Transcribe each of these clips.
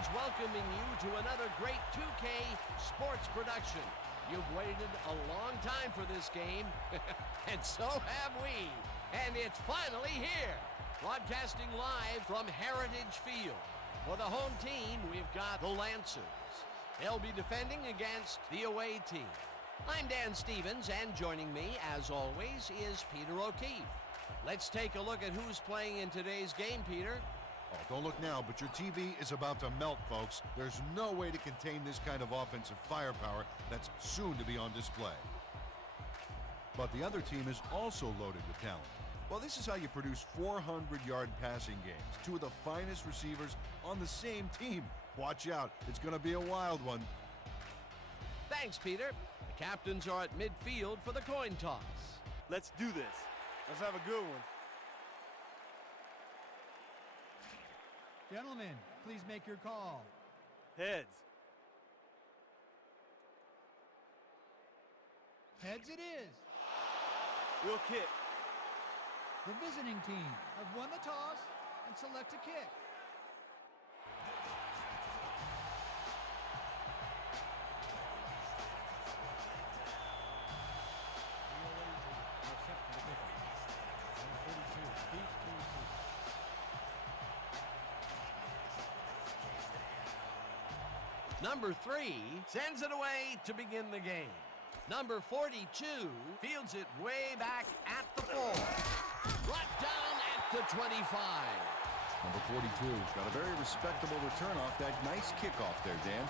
Hummingbirds welcoming you to another great 2K sports production. You've waited a long time for this game, and so have we. And it's finally here. Broadcasting live from Heritage Field. For the home team, we've got the Lancers. They'll be defending against the away team. I'm Dan Stevens, and joining me, as always, is Peter O'Keefe. Let's take a look at who's playing in today's game, Peter. Oh, don't look now, but your TV is about to melt, folks. There's no way to contain this kind of offensive firepower that's soon to be on display. But the other team is also loaded with talent. Well, this is how you produce 400-yard passing games. Two of the finest receivers on the same team. Watch out, it's going to be a wild one. Thanks, Peter. The captains are at midfield for the coin toss. Let's do this. Let's have a good one. Gentlemen, please make your call. Heads. Heads it is. We'll kick. The visiting team have won the toss and select a kick. Number 3 sends it away to begin the game. Number 42 fields it way back at the 4. Brought down at the 25. Number 42's got a very respectable return off that nice kickoff there, Dan.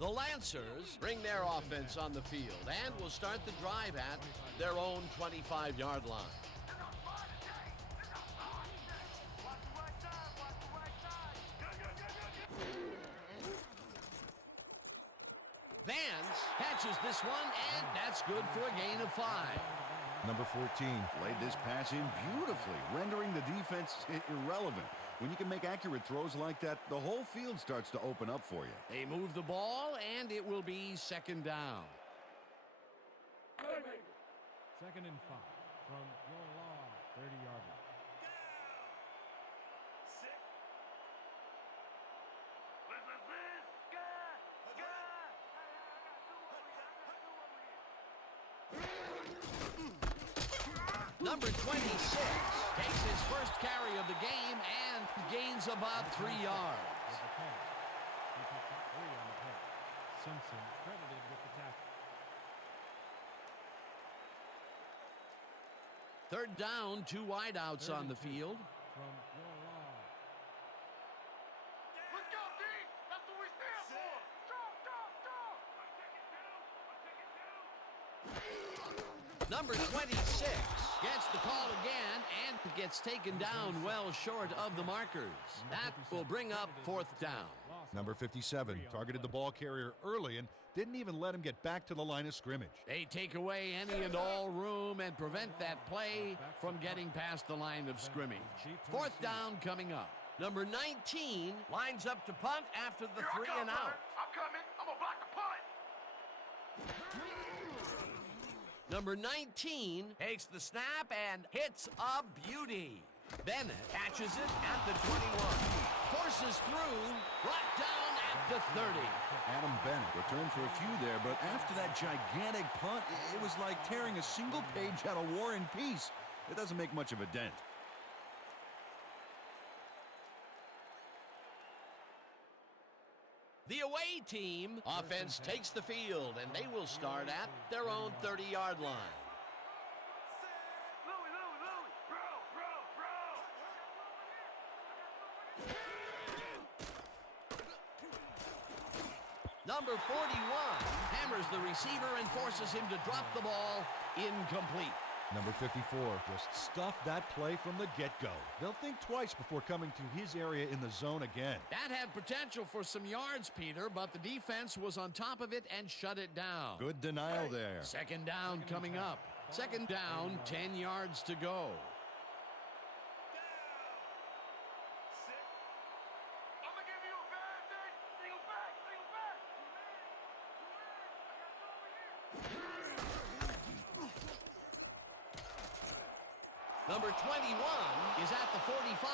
The Lancers bring their offense on the field and will start the drive at their own 25-yard line. Vance catches this one, and that's good for a gain of 5. Number 14 laid this pass in beautifully, rendering the defense irrelevant. When you can make accurate throws like that, the whole field starts to open up for you. They move the ball, and it will be second down. Second and 5 from your long 30-yard line. Number 26 takes his first carry of the game and gains about 3 yards. Simpson credited with the tackle. Third down, 2 wideouts on the field. From your long. Let's go, D! That's what we stand for! Number 26 gets the call again and gets taken down well short of the markers. That will bring up fourth down. Number 57 targeted the ball carrier early and didn't even let him get back to the line of scrimmage. They take away any and all room and prevent that play from getting past the line of scrimmage. Fourth down coming up. Number 19 lines up to punt after the 3 and out. I'm coming. I'm going to block the punt. Number 19 takes the snap and hits a beauty. Bennett catches it at the 21. Forces through, brought down at the 30. Adam Bennett returned for a few there, but after that gigantic punt, it was like tearing a single page out of War and Peace. It doesn't make much of a dent. The away team offense takes the field, and they will start at their own 30-yard line. Louie, bro. Number 41 hammers the receiver and forces him to drop the ball incomplete. Number 54 just stuffed that play from the get-go. They'll think twice before coming to his area in the zone again. That had potential for some yards, Peter, but the defense was on top of it and shut it down. Good denial there. Second down coming up. Second down, 10 yards to go. Number 21 is at the 45,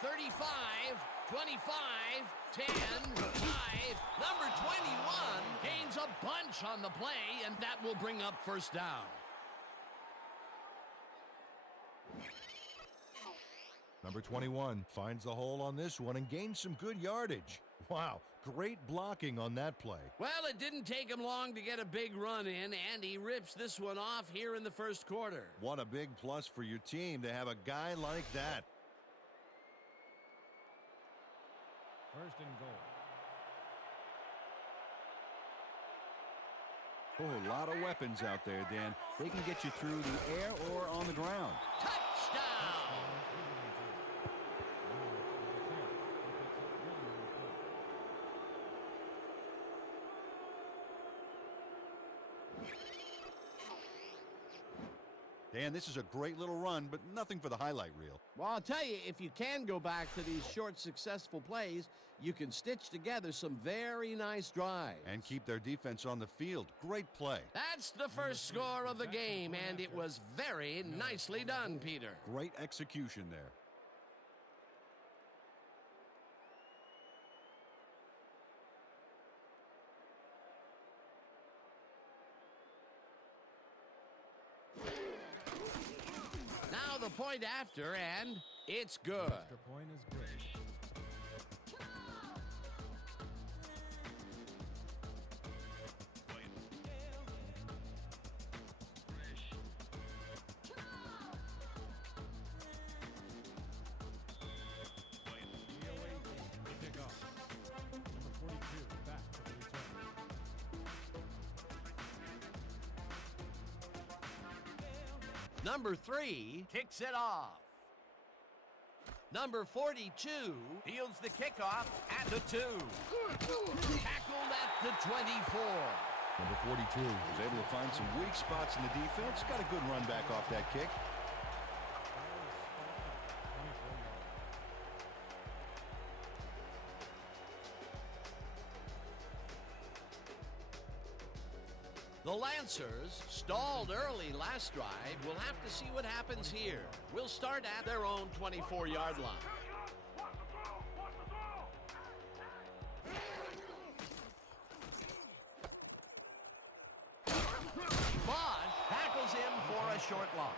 35, 25, 10, 5. Number 21 gains a bunch on the play, and that will bring up first down. Number 21 finds the hole on this one and gains some good yardage. Wow, great blocking on that play. Well, it didn't take him long to get a big run in, and he rips this one off here in the first quarter. What a big plus for your team to have a guy like that. First and goal. Oh, a lot of weapons out there, Dan. They can get you through the air or on the ground. Touchdown! Dan, this is a great little run, but nothing for the highlight reel. Well, I'll tell you, if you can go back to these short, successful plays, you can stitch together some very nice drives. And keep their defense on the field. Great play. That's the first score of the game, and it was very nicely done, Peter. Great execution there. Now the point after, and it's good. Extra point is good. Kickoff. Number 42 back to the return. Number 3 kicks it off. Number 42 fields the kickoff at the 2. Tackled at the 24. Number 42 was able to find some weak spots in the defense. Got a good run back off that kick. The Lancers, stalled early last drive, will have to see what happens here. We'll start at their own 24-yard line. Watch the throw! Watch the throw! Bosch tackles him for a short loss.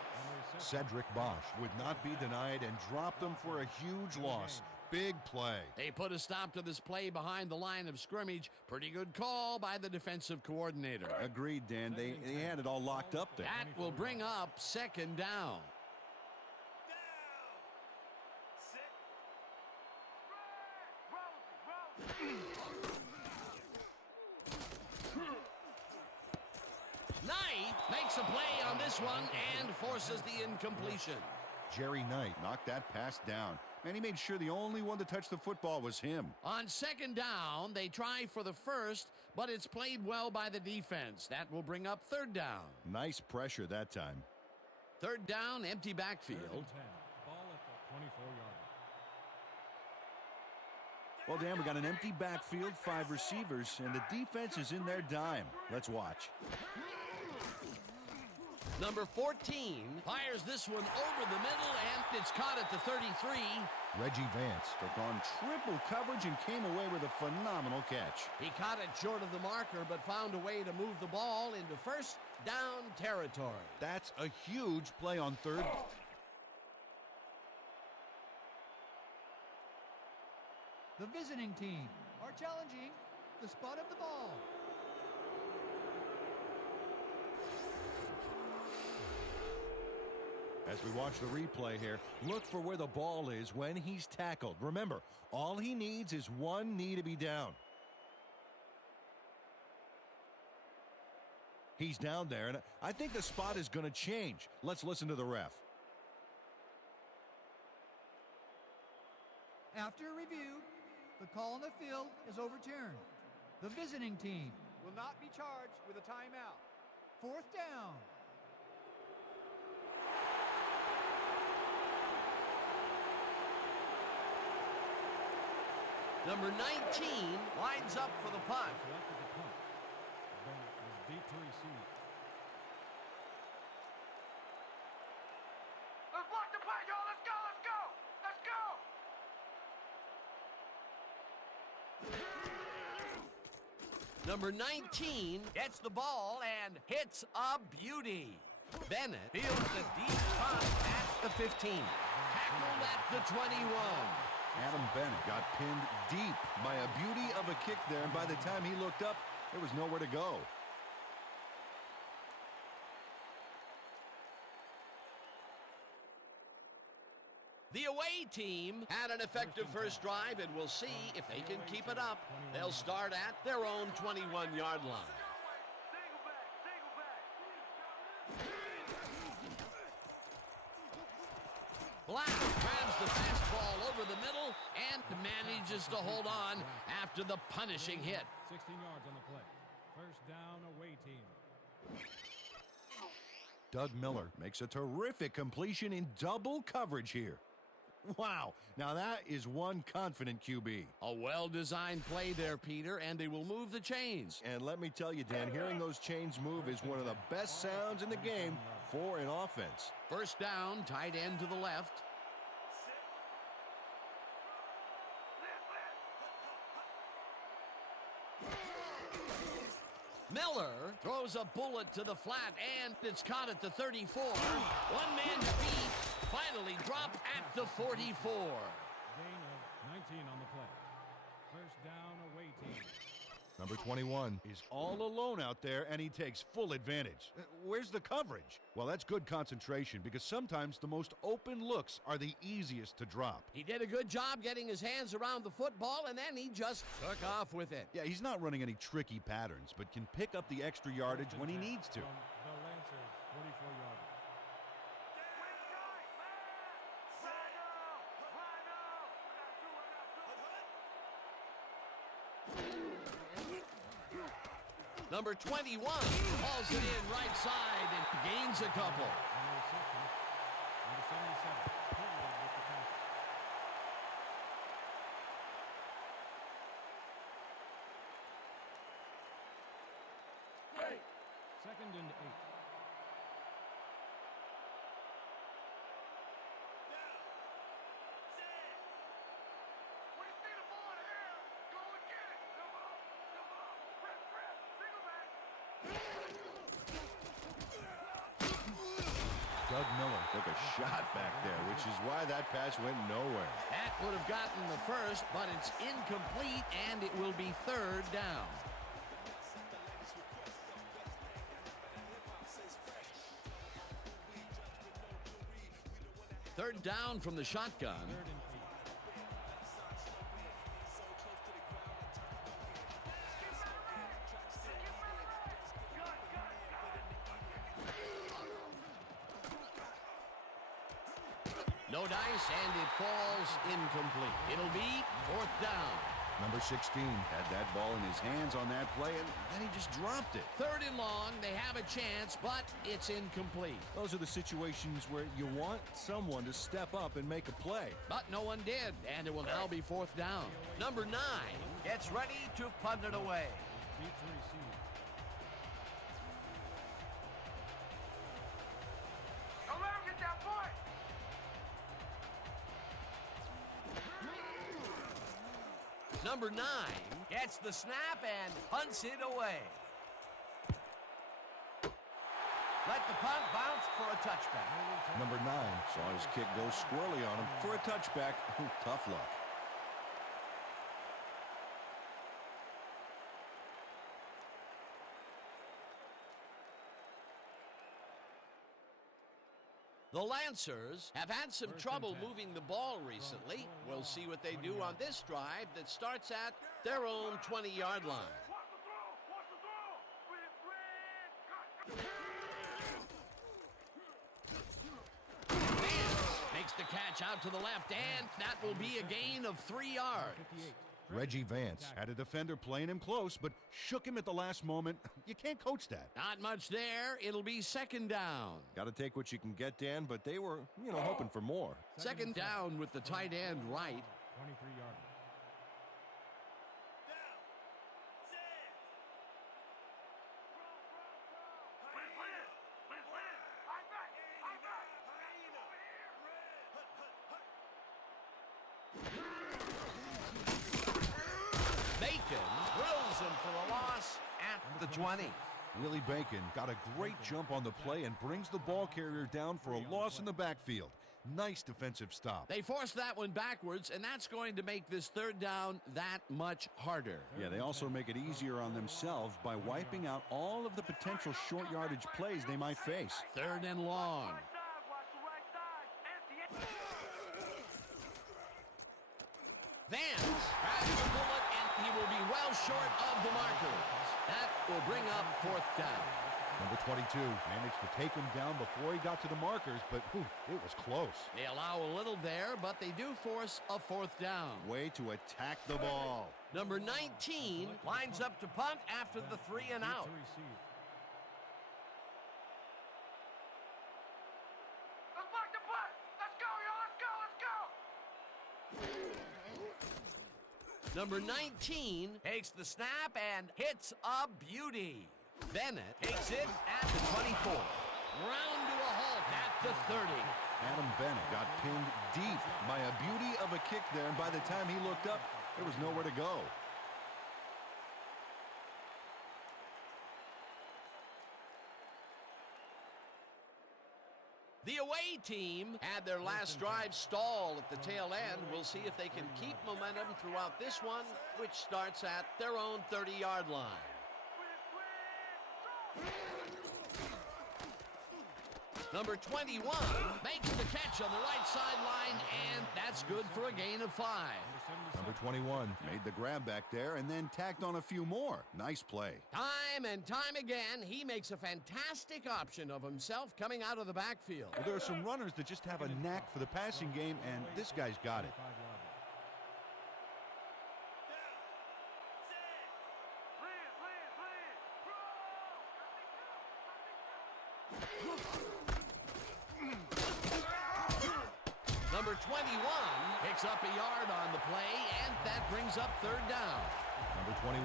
Cedric Bosch would not be denied and dropped them for a huge loss. Big play. They put a stop to this play behind the line of scrimmage. Pretty good call by the defensive coordinator. Agreed, Dan. They had it all locked up there. That will bring up second down. Knight makes a play on this one and forces the incompletion. Jerry Knight knocked that pass down. And he made sure the only one to touch the football was him. On second down, they try for the first, but it's played well by the defense. That will bring up third down. Nice pressure that time. Third down, empty backfield. 10. Ball at the 24-yard line. Well, Dan, we got an empty backfield, 5 receivers, and the defense is in their dime. Let's watch. Number 14 fires this one over the middle, and it's caught at the 33. Reggie Vance took on triple coverage and came away with a phenomenal catch. He caught it short of the marker, but found a way to move the ball into first down territory. That's a huge play on third. The visiting team are challenging the spot of the ball. As we watch the replay here, look for where the ball is when he's tackled. Remember, all he needs is one knee to be down. He's down there, and I think the spot is going to change. Let's listen to the ref. After review, the call on the field is overturned. The visiting team will not be charged with a timeout. Fourth down. Number 19 lines up for the punt. Selected the punt. Bennett is deep to receive. Let's watch Come on, y'all, let's go, let's go! Let's go! Number 19 gets the ball and hits a beauty. Bennett fields the deep punt at the 15. Tackled at the 21. Adam Bennett got pinned deep by a beauty of a kick there, and by the time he looked up, there was nowhere to go. The away team had an effective first drive, and we'll see if they can keep it up. They'll start at their own 21-yard line. Single back, single back. Black grabs the fastball over the middle and manages to hold on after the punishing hit. 16 yards on the play. First down, away team. Doug Miller makes a terrific completion in double coverage here. Wow, now that is one confident QB. A well-designed play there, Peter, and they will move the chains. And let me tell you, Dan, hearing those chains move is one of the best sounds in the game for an offense. First down, tight end to the left. Miller throws a bullet to the flat, and it's caught at the 34. One man to beat, finally dropped at the 44. Gain of 19 on the play. First down, away team. Number 21 is all alone out there, and he takes full advantage. Where's the coverage? Well, that's good concentration, because sometimes the most open looks are the easiest to drop. He did a good job getting his hands around the football, and then he just took off with it. Yeah, he's not running any tricky patterns, but can pick up the extra yardage when he needs to. From the Lancers, 44-yarder. Number 21 hauls it in right side and gains a couple. Number 60, number 77, pivoted with the tackle. Second and 8. When you see the ball in the air, go and get it. Come on, press, single back. Doug Miller took a shot back there, which is why that pass went nowhere. That would have gotten the first, but it's incomplete, and it will be third down. Third down from the shotgun. Third and 8. No dice, and it falls incomplete. It'll be fourth down. Number 16 had that ball in his hands on that play, and then he just dropped it. Third and long, they have a chance, but it's incomplete. Those are the situations where you want someone to step up and make a play. But no one did, and it will now be fourth down. Number 9 gets ready to punt it away. Deep to receive. Don't let him get that point. Number 9 gets the snap and punts it away. Let the punt bounce for a touchback. Number 9 saw his kick go squirrely on him for a touchback. Tough luck. The Lancers have had some trouble moving the ball recently. We'll see what they do on this drive that starts at their own 20-yard line. Watch the throw, watch the throw. Vance makes the catch out to the left, and that will be a gain of 3 yards. 58. Reggie Vance had a defender playing him close, but shook him at the last moment. You can't coach that. Not much there. It'll be second down. Got to take what you can get, Dan, but they were, hoping for more. Second down with the tight end right. 23-yarder. Bacon drills him for a loss at the 20. Willie Bacon got a great jump on the play and brings the ball carrier down for a loss in the backfield. Nice defensive stop. They force that one backwards, and that's going to make this third down that much harder. Yeah, they also make it easier on themselves by wiping out all of the potential short yardage plays they might face. Third and long. Right side, watch the right side. Empty. Vance grabs the bullet, and he will be well short of the markers. That will bring up fourth down. Number 22 managed to take him down before he got to the markers, but it was close. They allow a little there, but they do force a fourth down. Way to attack the ball. Number 19 lines up to punt after the 3 and out. Let's block the punt. Let's go, yo. Let's go. Number 19 takes the snap and hits a beauty. Bennett takes it at the 24. Round to a halt at the 30. Adam Bennett got pinned deep by a beauty of a kick there, and by the time he looked up, there was nowhere to go. The away team had their last drive stall at the tail end. We'll see if they can keep momentum throughout this one, which starts at their own 30-yard line. Number 21 makes the catch on the right sideline, and that's good for a gain of 5. Number 21 made the grab back there and then tacked on a few more. Nice play. Time and time again, he makes a fantastic option of himself coming out of the backfield. Well, there are some runners that just have a knack for the passing game, and this guy's got it. Number 21 picks up a yard on the play, and that brings up third down. Number 21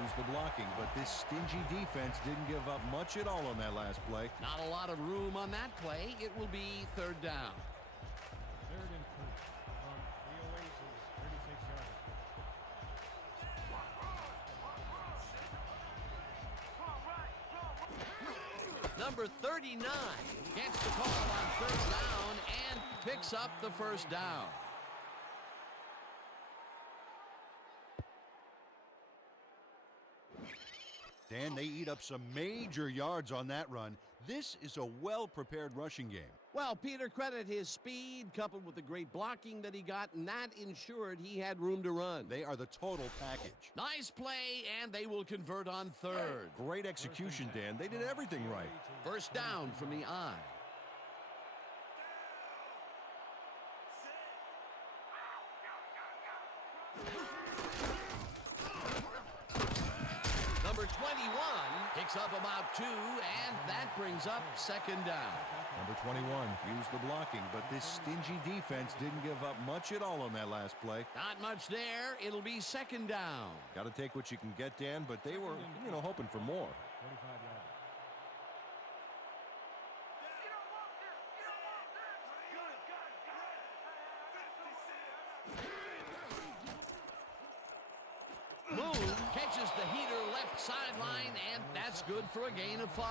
used the blocking, but this stingy defense didn't give up much at all on that last play. Not a lot of room on that play. It will be third down. Third and 3 from the Oasis 36-yard. Number 39 gets the call on third down and picks up the first down. Dan, they eat up some major yards on that run. This is a well-prepared rushing game. Well, Peter, credit his speed coupled with the great blocking that he got, and that ensured he had room to run. They are the total package. Nice play, and they will convert on third. Great execution, Dan. They did everything right. First down from the I. Number 21 picks up about 2, and that brings up second down. Number 21 used the blocking, but this stingy defense didn't give up much at all on that last play. Not much there. It'll be second down. Got to take what you can get, Dan, but they were, hoping for more. 45 yards. Moon catches the heater left sideline, and that's good for a gain of 5.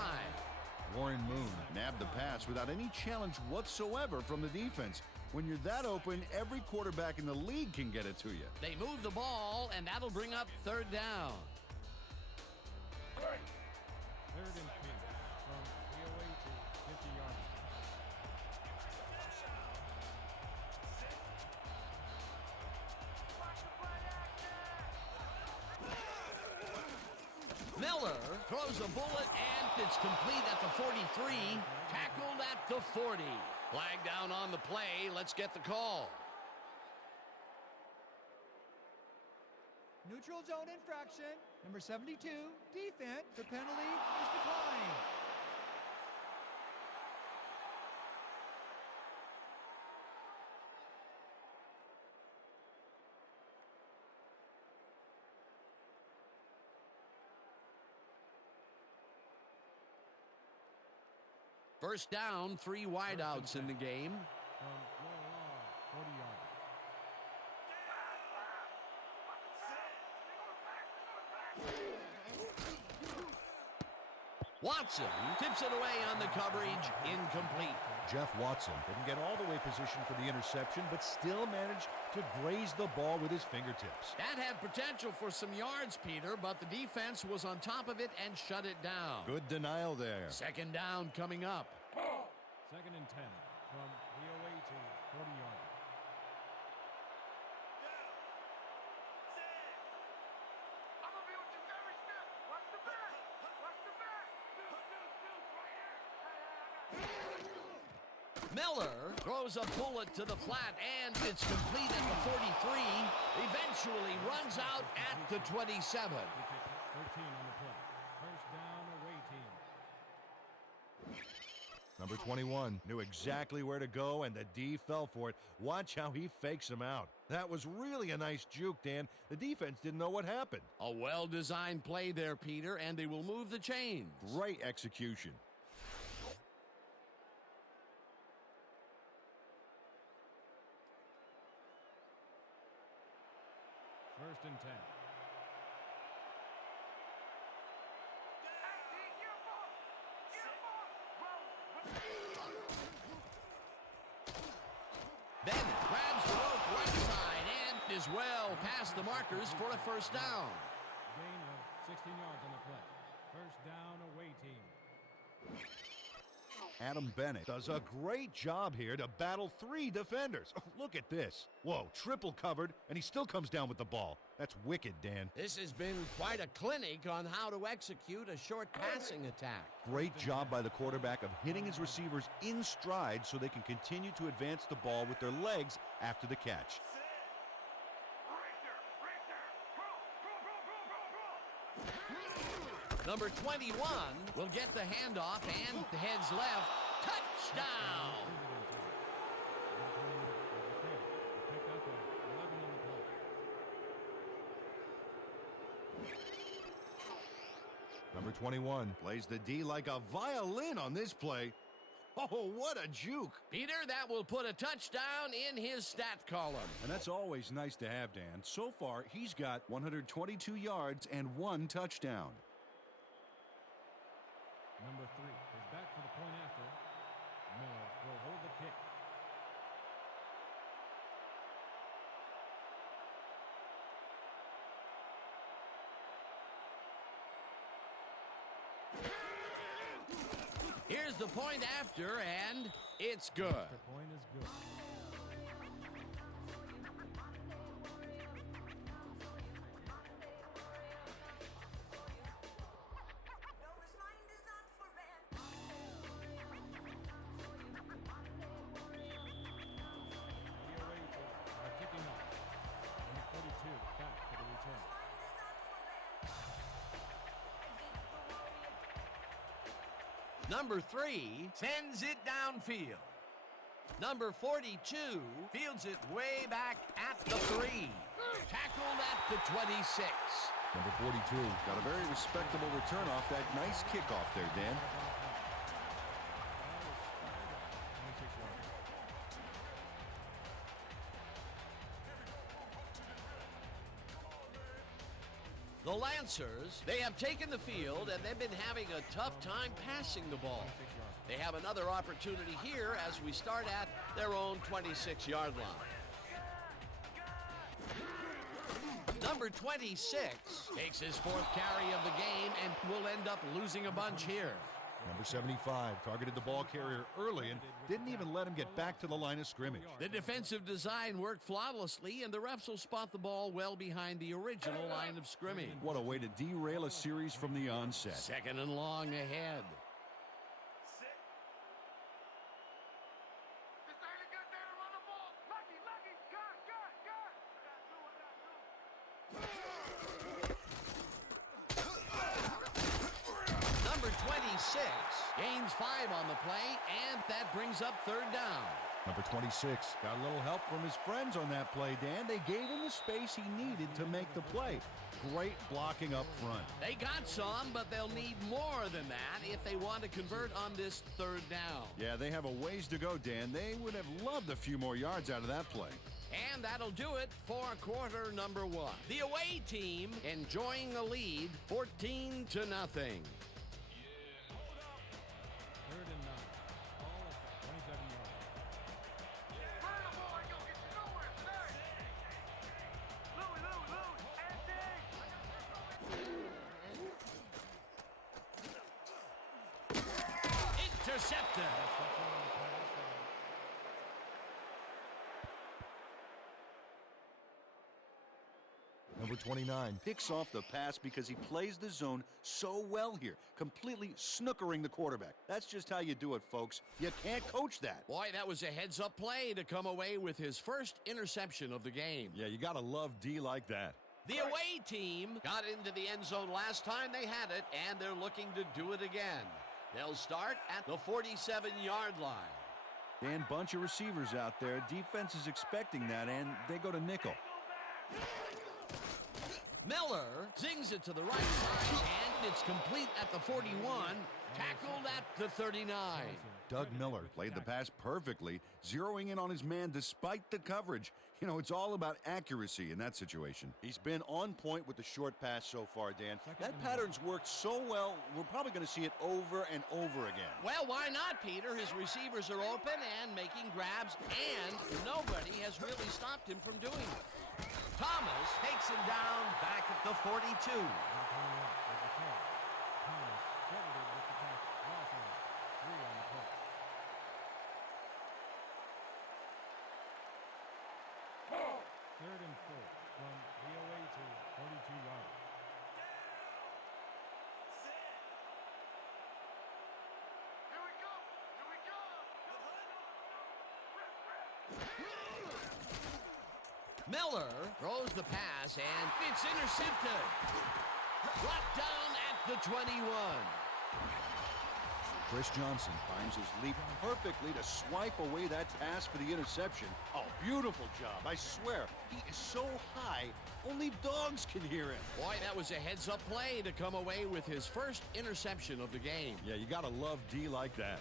Warren Moon nabbed the pass without any challenge whatsoever from the defense. When you're that open, every quarterback in the league can get it to you. They move the ball, and that'll bring up third down. Third and 10 from the Oasis 50-yard. Miller throws a bullet, and it's complete at the 43, tackled at the 40. Flag down on the play. Let's get the call. Neutral zone infraction. Number 72, defense. The penalty is declined. First down, 3 wideouts in the game. From your 40 yards. Watson tips it away on the coverage, incomplete. Jeff Watson didn't get all the way positioned for the interception, but still managed to graze the ball with his fingertips. That had potential for some yards, Peter, but the defense was on top of it and shut it down. Good denial there. Second down coming up. Second and 10 from the away team, 40-yard. I'm gonna be with you every step. Watch the back. Watch the back. Right here. Miller throws a bullet to the flat, and it's complete at the 43. Eventually runs out at the 27. 13 on the play. First down, away team. Number 21 knew exactly where to go, and the D fell for it. Watch how he fakes him out. That was really a nice juke, Dan. The defense didn't know what happened. A well-designed play there, Peter, and they will move the chains. Great execution. First and 10. Bennett grabs the rope right side and is well past the markers for a first down. Gain of 16 yards on the play. First down, away team. Adam Bennett does a great job here to battle 3 defenders. Oh, look at this. Whoa, triple covered, and he still comes down with the ball. That's wicked, Dan. This has been quite a clinic on how to execute a short passing attack. Great job by the quarterback of hitting his receivers in stride so they can continue to advance the ball with their legs after the catch. Number 21 will get the handoff and heads left. Touchdown! Pick up 11 on the play. Number 21 plays the D like a violin on this play. Oh, what a juke. Peter, that will put a touchdown in his stat column. And that's always nice to have, Dan. So far, he's got 122 yards and 1 touchdown. Number 3 is back for the point after. Miller will hold the kick. Here's the point after, and it's good. The point is good. Number 3 sends it downfield. Number 42 fields it way back at the 3. Tackled at the 26. Number 42 got a very respectable return off that nice kickoff there, Dan. The Lancers, they have taken the field and they've been having a tough time passing the ball. They have another opportunity here as we start at their own 26-yard line. Number 26 takes his 4th carry of the game and will end up losing a bunch here. Number 75 targeted the ball carrier early and didn't even let him get back to the line of scrimmage. The defensive design worked flawlessly, and the refs will spot the ball well behind the original line of scrimmage. What a way to derail a series from the onset. Second and long ahead. This ain't a good day to run the ball. Lucky, got. Number 26 gains 5 on the play, and that brings up 3rd down. Number 26 got a little help from his friends on that play, Dan. They gave him the space he needed to make the play. Great blocking up front. They got some, but they'll need more than that if they want to convert on this 3rd down. Yeah, they have a ways to go, Dan. They would have loved a few more yards out of that play. And that'll do it for quarter number 1. The away team enjoying the lead 14-0. intercepted. Number 29 picks off the pass because he plays the zone so well here, completely snookering the quarterback. That's just how you do it, folks. You can't coach that. Boy, that was a heads-up play to come away with his first interception of the game. Yeah, you got to love D like that. The away team got into the end zone last time they had it, and they're looking to do it again. They'll start at the 47-yard line. Dan, bunch of receivers out there. Defense is expecting that, and they go to nickel. Miller zings it to the right side, and it's complete at the 41, tackled at the 39. Doug Miller played the pass perfectly, zeroing in on his man despite the coverage. You know, it's all about accuracy in that situation. He's been on point with the short pass so far, Dan. That pattern's worked so well, we're probably going to see it over and over again. Well, why not, Peter? His receivers are open and making grabs, and nobody has really stopped him from doing it. Thomas takes him down back at the 42. Third and 4 from the away team, 42-yard. Here we go! Here we go! Miller throws the pass, and it's intercepted. Brought down at the 21. Chris Johnson times his leap perfectly to swipe away that pass for the interception. Oh, beautiful job. I swear, he is so high, only dogs can hear him. Boy, that was a heads-up play to come away with his first interception of the game. Yeah, you got to love D like that.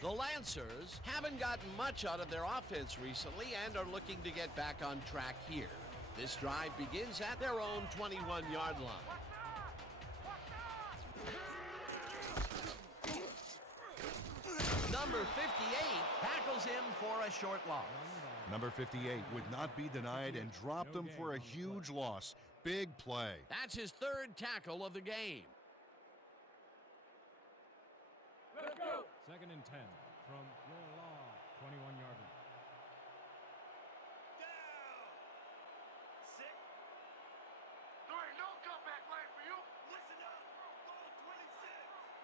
The Lancers haven't gotten much out of their offense recently and are looking to get back on track here. This drive begins at their own 21-yard line. Number 58 tackles him for a short loss. Number 58 would not be denied and dropped him for a huge loss. Big play. That's his third tackle of the game. Let's go. Second and 10 from your long 21-yard line. There ain't no comeback line for you! Listen up! Go 26!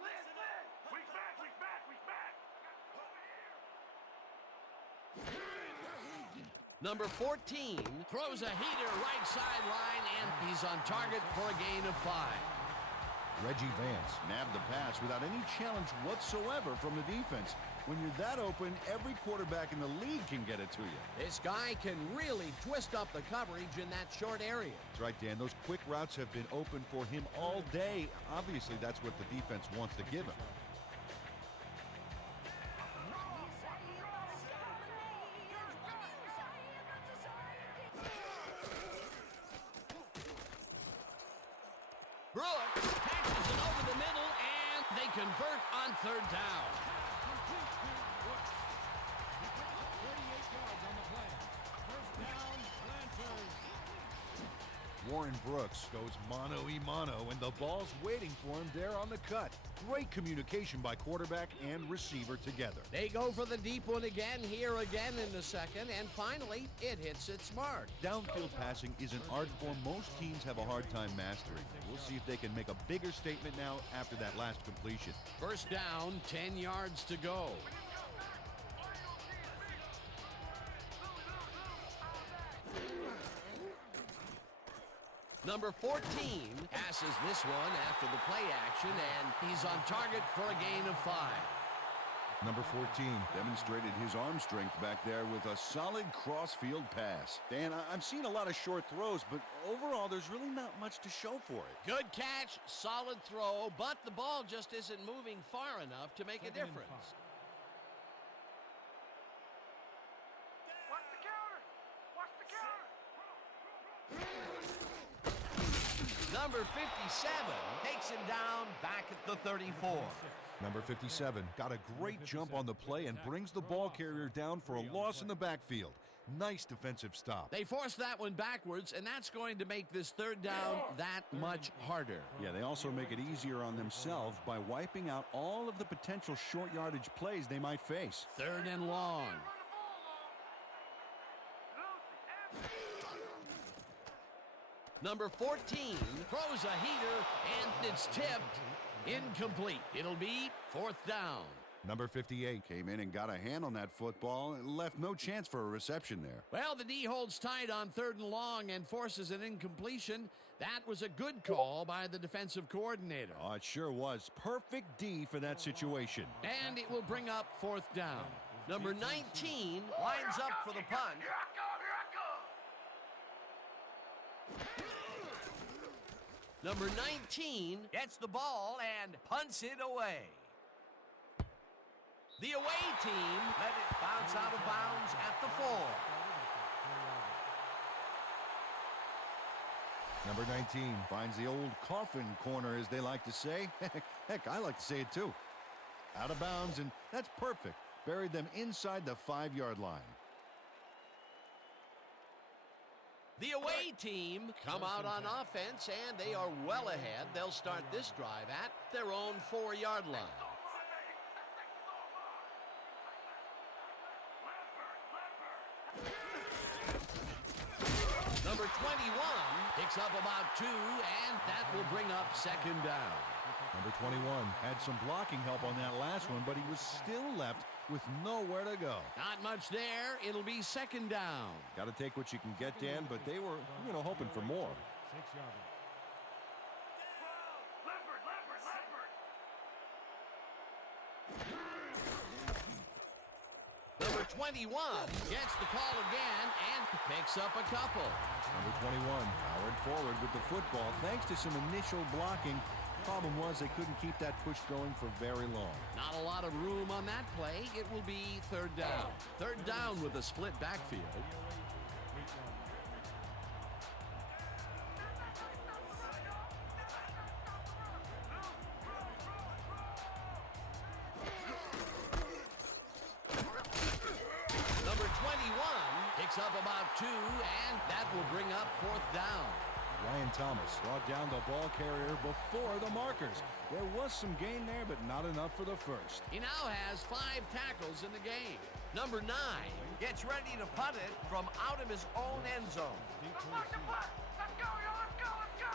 Listen! We's back! We's back! We's back! Over here! Number 14 throws a heater right sideline, and he's on target for a gain of 5. Reggie Vance nabbed the pass without any challenge whatsoever from the defense. When you're that open, every quarterback in the league can get it to you. This guy can really twist up the coverage in that short area. That's right, Dan. Those quick routes have been open for him all day. Obviously, that's what the defense wants to give him. Brooks catches it over the middle, and they convert on third down. 38 yards on the play. First down, Lancers. Warren Brooks goes mano-a-mano, and the ball's waiting for him there on the cut. Great communication by quarterback and receiver together. They go for the deep one again in the second, and finally, it hits its mark. Downfield passing is an art form most teams have a hard time mastering. We'll see if they can make a bigger statement now after that last completion. First down, 10 yards to go. Number 14 passes this one after the play action, and he's on target for a gain of 5. Number 14 demonstrated his arm strength back there with a solid cross-field pass. Dan, I'm seeing a lot of short throws, but overall, there's really not much to show for it. Good catch, solid throw, but the ball just isn't moving far enough to make a difference. Watch the counter! Watch the counter! Number 57 takes him down back at the 34. Number 57 got a great jump on the play and brings the ball carrier down for a loss in the backfield. Nice defensive stop. They forced that one backwards, and that's going to make this third down that much harder. Yeah, they also make it easier on themselves by wiping out all of the potential short yardage plays they might face. 3rd and long. Number 14 throws a heater, and it's tipped. Incomplete. It'll be 4th down. Number 58 Came in and got a hand on that football and left no chance for a reception there. Well, the D holds tight on 3rd and long and forces an incompletion. That was a good call by the defensive coordinator. Oh, it sure was. Perfect D for that situation. And it will bring up 4th down. Number 19 lines up for the punt. Here I come! Number 19 gets the ball and punts it away. The away team let it bounce out of bounds at the 4. Number 19 Finds the old coffin corner, as they like to say. Heck, I like to say it too. out of bounds, and that's perfect. Buried them inside the 5-yard line. The away team come out on offense, and they are well ahead. They'll start this drive at their own 4-yard line. Number 21 picks up about 2, and that will bring up 2nd down. Number 21 had some blocking help on that last one, but he was still left with nowhere to go. Not much there. It'll be 2nd down. Got to take what you can get, Dan, but they were, hoping for more. 6-yarder. Number 21 gets the call again and picks up a couple. Number 21 powered forward with the football thanks to some initial blocking. Problem was they couldn't keep that push going for very long. Not a lot of room on that play. It will be 3rd down. 3rd down with a split backfield. Number 21 picks up about 2, and that will bring up 4th down. Ryan Thomas brought down the ball carrier before the markers. There was some gain there, but not enough for the first. He now has 5 tackles in the game. Number 9 gets ready to punt it from out of his own end zone. Let's push the punt! Let's go, yo! Let's go! Let's go!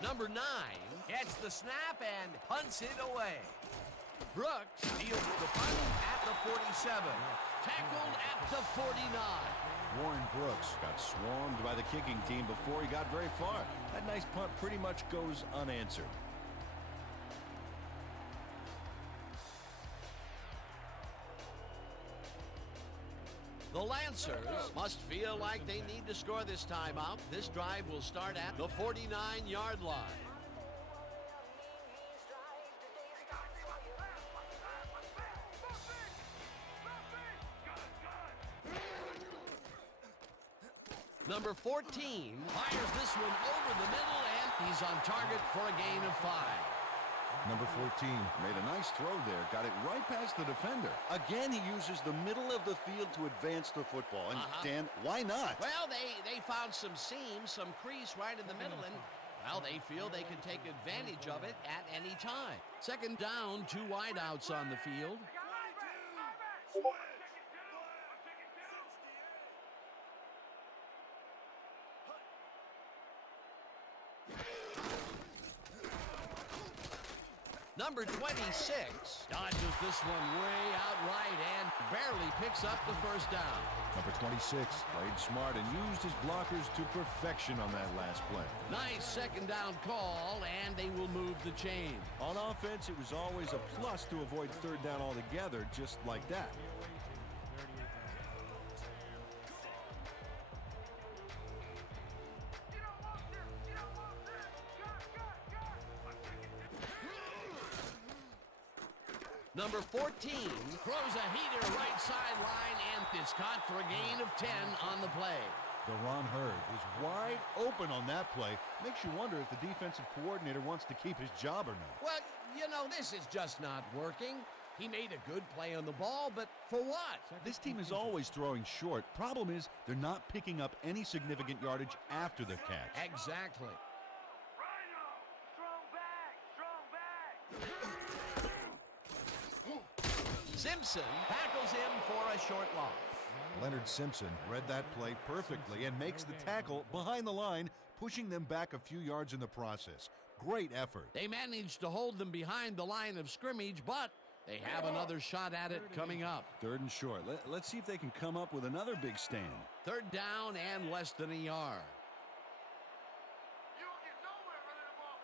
Number 9 gets the snap and punts it away. Brooks deals the punt at the 47. Tackled at the 49. Warren Brooks got swarmed by the kicking team before he got very far. That nice punt pretty much goes unanswered. The Lancers must feel like they need to score this timeout. This drive will start at the 49-yard line. Number 14 fires this one over the middle, and he's on target for a gain of 5. Number 14 Made a nice throw there. Got it right past the defender. Again, he uses the middle of the field to advance the football. And, Dan, why not? Well, they found some seams, some crease right in the middle, and, well, they feel they can take advantage of it at any time. 2nd down, 2 wideouts on the field. Number 26 dodges this one way out right and barely picks up the 1st down. Number 26 played smart and used his blockers to perfection on that last play. Nice 2nd down call, and they will move the chain. On offense, it was always a plus to avoid 3rd down altogether, just like that. Number 14 throws a heater right sideline, and it's caught for a gain of 10 on the play. Deron Hurd is wide open on that play. Makes you wonder if the defensive coordinator wants to keep his job or not. Well, this is just not working. He made a good play on the ball, but for what? This team is always throwing short. Problem is, they're not picking up any significant yardage after the catch. Exactly. Rhino! Strong back! Simpson tackles him for a short loss. Leonard Simpson read that play perfectly and makes the tackle behind the line, pushing them back a few yards in the process. Great effort. They managed to hold them behind the line of scrimmage, but they have another shot at it coming up. 3rd and short. Let's see if they can come up with another big stand. 3rd down and less than a yard. You don't get nowhere running the ball.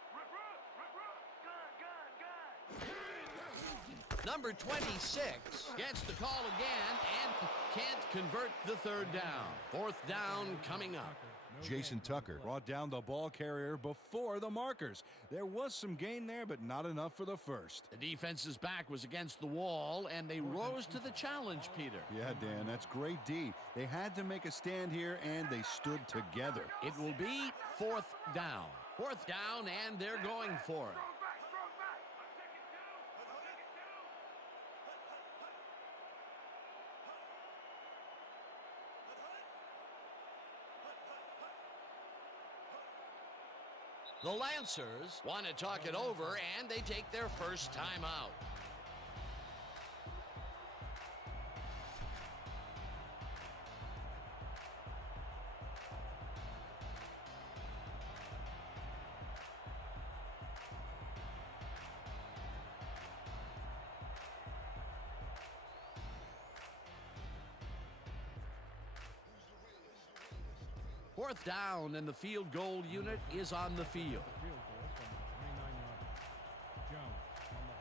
Gun! Number 26 gets the call again and can't convert the 3rd down. 4th down coming up. Jason Tucker brought down the ball carrier before the markers. There was some gain there, but not enough for the first. The defense's back was against the wall, and they rose to the challenge, Peter. Yeah, Dan, that's great D. They had to make a stand here, and they stood together. It will be 4th down. 4th down, and they're going for it. Strong back! I'm taking 2! I'm taking 2! The Lancers want to talk it over, and they take their first time out. Fourth down, and the field goal unit is on the field. Field goal from the 29-yard line. Jones on the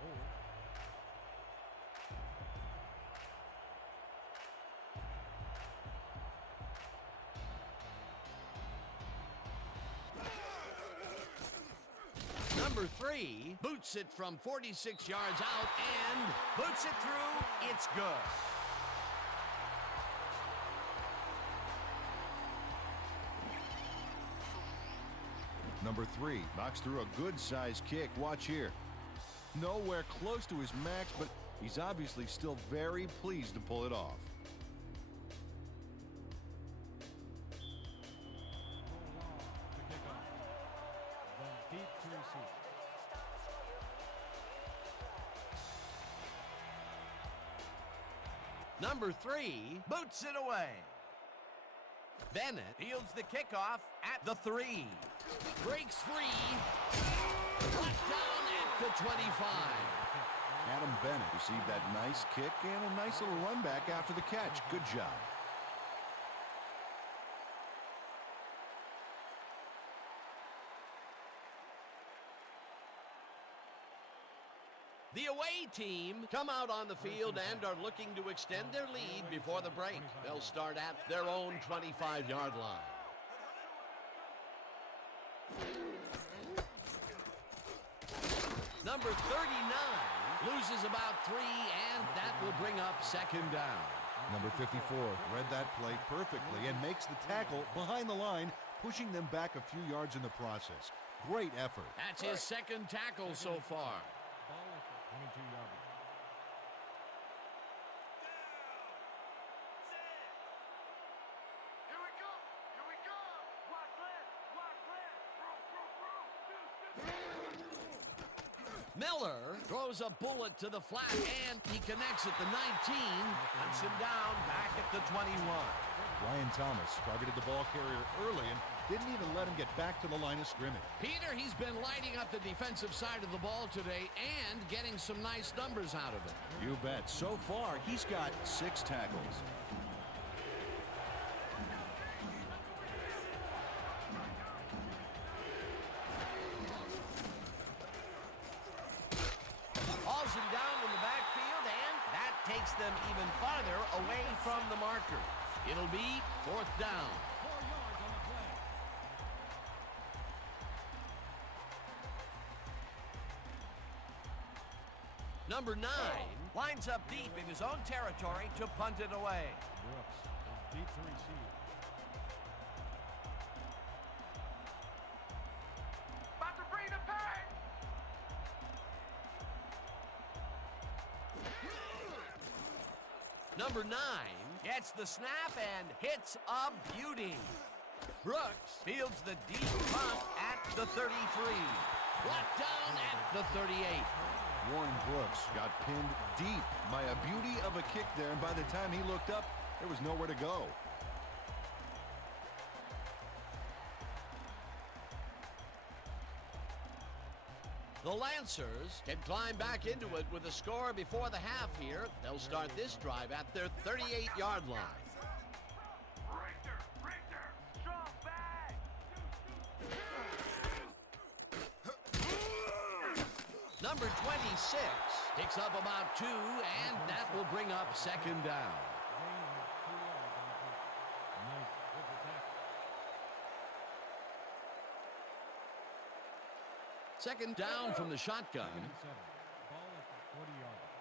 hold. Number 3 boots it from 46 yards out and boots it through. It's good. Number 3 knocks through a good-sized kick. Watch here. Nowhere close to his max, but he's obviously still very pleased to pull it off. The kickoff. The deep to receive. Number 3 boots it away. Bennett fields the kickoff at the 3. Breaks free. Brought down at the 25. Adam Bennett received that nice kick and a nice little run back after the catch. Good job. The away team come out on the field and are looking to extend their lead before the break. They'll start at their own 25-yard line. Number 39 loses about 3, and that will bring up 2nd down. Number 54 read that play perfectly and makes the tackle behind the line, pushing them back a few yards in the process. Great effort. That's his 2nd tackle so far. Ball at the 22-yard line. Here we go! Here we go! Block left! Block left! Miller throws a bullet to the flat, and he connects at the 19, hunts him down back at the 21. Ryan Thomas targeted the ball carrier early and didn't even let him get back to the line of scrimmage. Peter, he's been lighting up the defensive side of the ball today and getting some nice numbers out of it. You bet. So far, he's got 6 tackles. Hauls him down in the backfield, and that takes them even farther away from the marker. It'll be 4th down. 4 yards on the play. Number 9 lines up deep in his own territory to punt it away. Brooks is deep to receive. About to bring the pain! Number 9 gets the snap and hits a beauty. Brooks fields the deep punt at the 33. Brought down at the 38. Warren Brooks got pinned deep by a beauty of a kick there, and by the time he looked up, there was nowhere to go. The Lancers can climb back into it with a score before the half here. They'll start this drive at their 38-yard line. Richter, strong back. Number 26 picks up about 2, and that will bring up second down. Second down from the shotgun. Ball at the 40-yard line.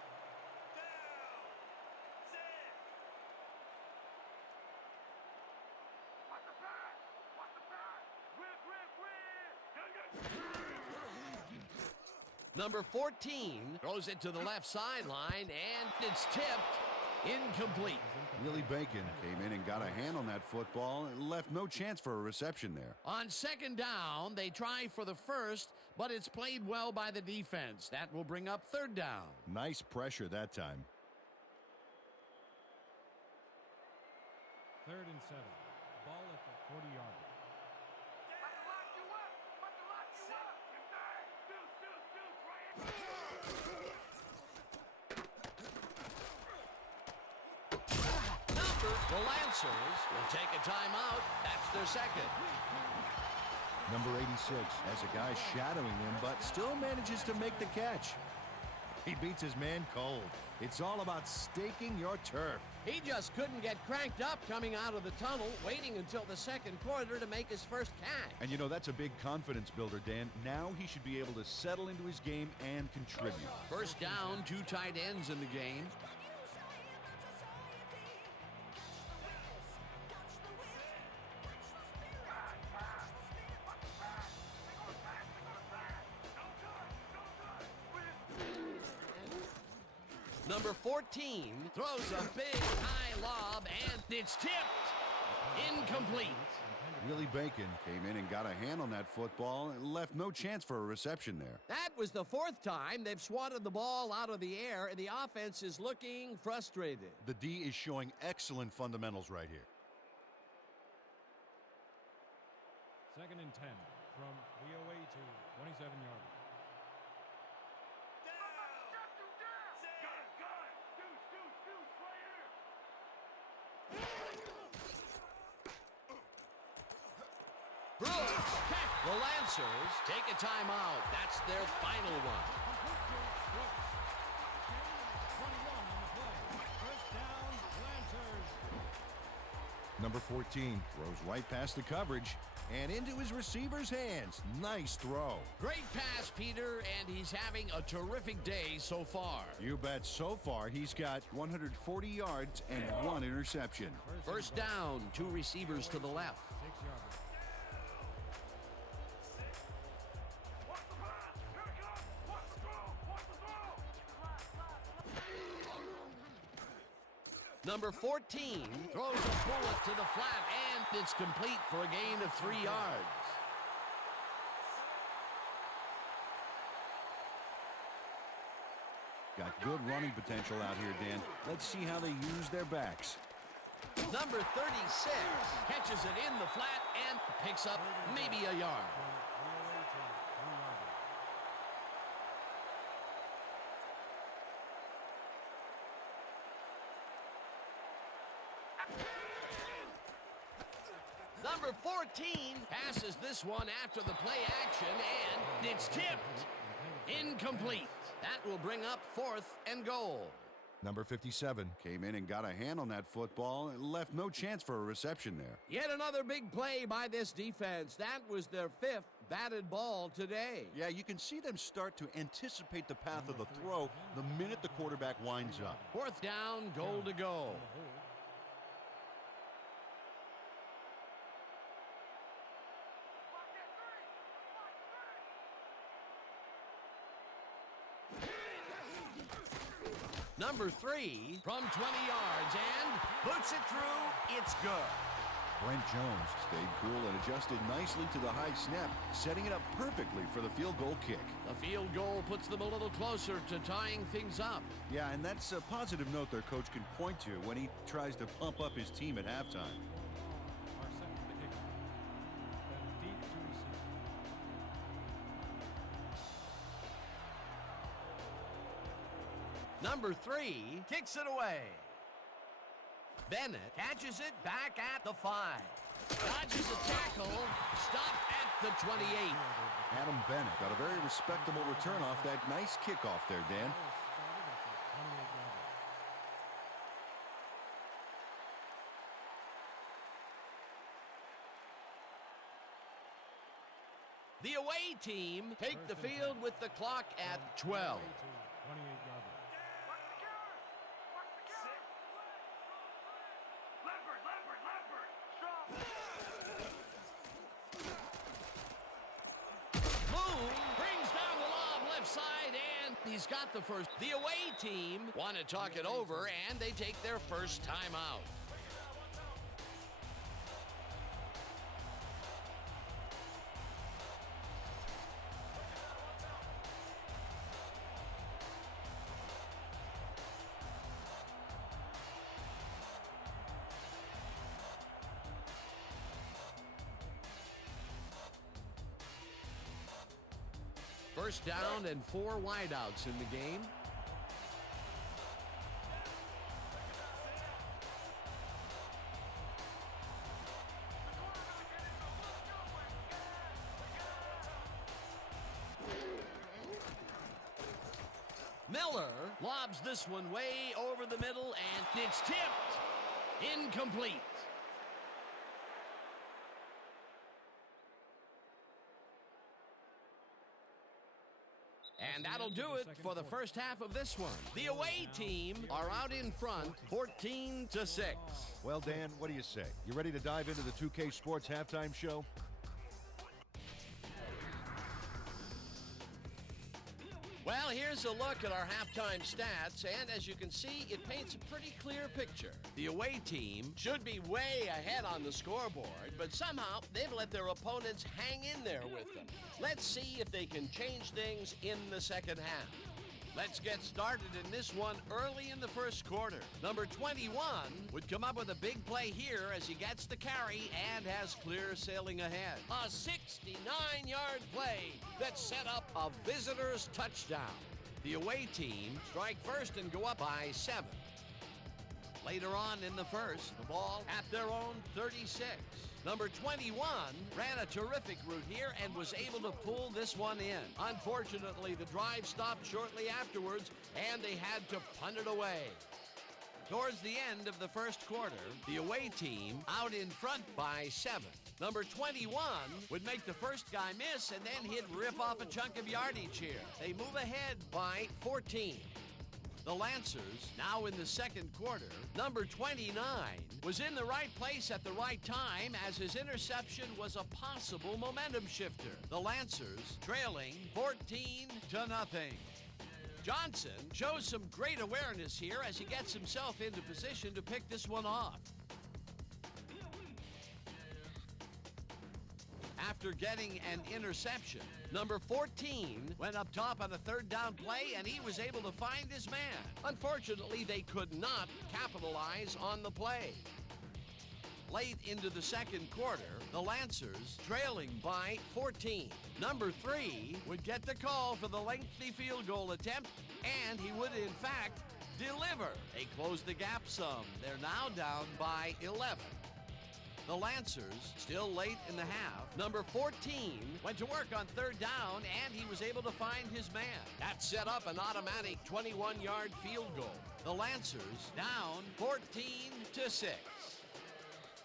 Number 14 throws it to the left sideline, and it's tipped. Incomplete. Willie Bacon came in and got a hand on that football and left no chance for a reception there. On second down, they try for the first, but it's played well by the defense. That will bring up third down. Nice pressure that time. 3rd and 7. Ball at the 40-yard line. The Lancers will take a timeout. That's their second. Number 86 has a guy shadowing him, but still manages to make the catch. He beats his man cold. It's all about staking your turf. He just couldn't get cranked up coming out of the tunnel, waiting until the second quarter to make his first catch. And you know, that's a big confidence builder, Dan. Now he should be able to settle into his game and contribute. First down, 2 tight ends in the game. Number 14 throws a big high lob, and it's tipped. Incomplete. Willie Bacon came in and got a hand on that football and left no chance for a reception there. That was the 4th time they've swatted the ball out of the air, and the offense is looking frustrated. The D is showing excellent fundamentals right here. 2nd and 10 from the 08 to 27-yard line. Brooks, the Lancers take a timeout. That's their final one. 21 on the play. First down, Lancers. Number 14 throws right past the coverage and into his receiver's hands. Nice throw. Great pass, Peter, and he's having a terrific day so far. You bet. So far, he's got 140 yards and 1 interception. First down, 2 receivers to the left. 6-yard line. Number 14 throws a bullet to the flat, and it's complete for a gain of 3 yards. Got good running potential out here, Dan. Let's see how they use their backs. Number 36 catches it in the flat and picks up maybe a yard. Number 14 passes this one after the play action, and it's tipped. Incomplete. That will bring up 4th and goal. Number 57 Came in and got a hand on that football and left no chance for a reception there. Yet another big play by this defense. That was their 5th batted ball today. Yeah, you can see them start to anticipate the path of the throw the minute the quarterback winds up. 4th down, goal to go. Number 3 from 20 yards and puts it through. It's good. Brent Jones stayed cool and adjusted nicely to the high snap, setting it up perfectly for the field goal kick. The field goal puts them a little closer to tying things up. Yeah, and that's a positive note their coach can point to when he tries to pump up his team at halftime. Are set for the kicker. That deep to receive. Number 3 kicks it away. Bennett catches it back at the 5. Dodges a tackle. Stopped at the 28. Adam Bennett got a very respectable return off that nice kickoff there, Dan. The away team take the field with the clock at 12. 28-yarder. Brings down the lob left side, and He's got the first. The away team want to talk it over, and they take their first timeout. First down and 4 wideouts in the game. Miller lobs this one way over the middle, and it's tipped. Incomplete. And that'll do it for the first half of this one. The away team are out in front, 14-6. Well, Dan, what do you say? You ready to dive into the 2K Sports halftime show? Well, here's a look at our halftime stats, and as you can see, it paints a pretty clear picture. The away team should be way ahead on the scoreboard, but somehow they've let their opponents hang in there with them. Let's see if they can change things in the second half. Let's get started in this one early in the first quarter. Number 21 would come up with a big play here as he gets the carry and has clear sailing ahead. A 69-yard play that set up a visitor's touchdown. The away team strike first and go up by 7. Later on in the first, the ball at their own 36. Number 21 ran a terrific route here and was able to pull this one in. Unfortunately, the drive stopped shortly afterwards, and they had to punt it away. Towards the end of the first quarter, the away team out in front by 7. Number 21 would make the first guy miss, and then he'd rip off a chunk of yardage here. They move ahead by 14. The Lancers, now in the second quarter, number 29, was in the right place at the right time as his interception was a possible momentum shifter. The Lancers trailing 14-0. Johnson shows some great awareness here as he gets himself into position to pick this one off. After getting an interception, number 14 went up top on a third down play, and he was able to find his man. Unfortunately, they could not capitalize on the play. Late into the second quarter, the Lancers trailing by 14. Number 3 would get the call for the lengthy field goal attempt, and he would in fact deliver. They close the gap some. They're now down by 11. The Lancers, still late in the half, number 14 went to work on third down, and he was able to find his man. That set up an automatic 21-yard field goal. The Lancers down 14-6.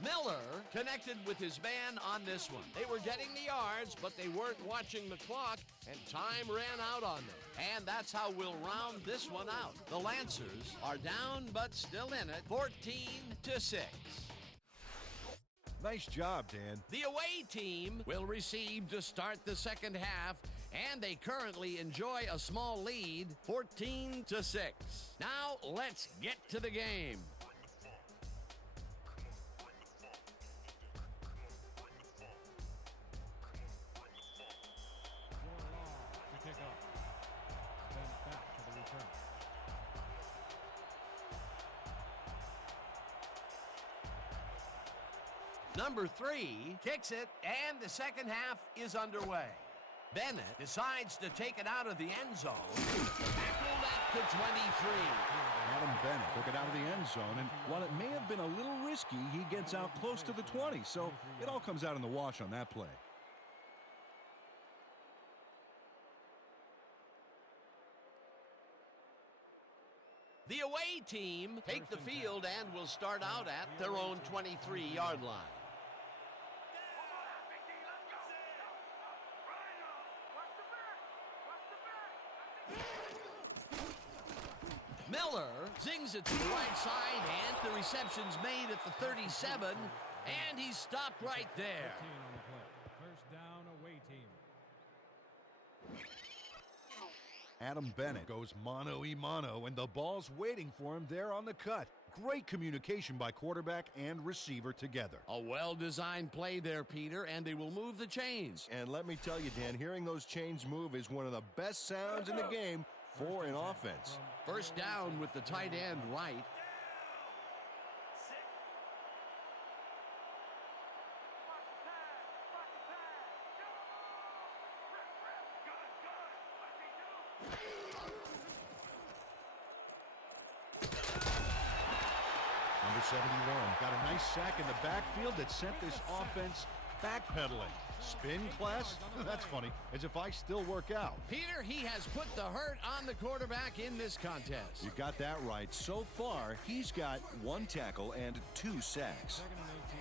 Miller connected with his man on this one. They were getting the yards, but they weren't watching the clock, and time ran out on them. And that's how we'll round this one out. The Lancers are down, but still in it, 14-6. Nice job, Dan. The away team will receive to start the second half, and they currently enjoy a small lead, 14-6. Now let's get to the game. To kick off. Then back to the return. Number 3 kicks it, and the second half is underway. Bennett decides to take it out of the end zone. Tackled at the 23. Adam Bennett took it out of the end zone, and while it may have been a little risky, he gets out close to the 20, so it all comes out in the wash on that play. The away team take the field and will start out at their own 23-yard line. Miller zings it to the right side, and the reception's made at the 37, and he's stopped right there. 15 on the play. First down, away team. Adam Bennett goes mano-a-mano, and the ball's waiting for him there on the cut. Great communication by quarterback and receiver together. A well-designed play there, Peter, and they will move the chains. And let me tell you, Dan, hearing those chains move is one of the best sounds in the game for an offense. First down with the tight end right. Number 71 got a nice sack in the backfield that sent this offense backpedaling. Spin class? That's funny, as if I still work out. Peter, he has put the hurt on the quarterback in this contest. You got that right. So far, he's got 1 tackle and 2 sacks. Second and 18.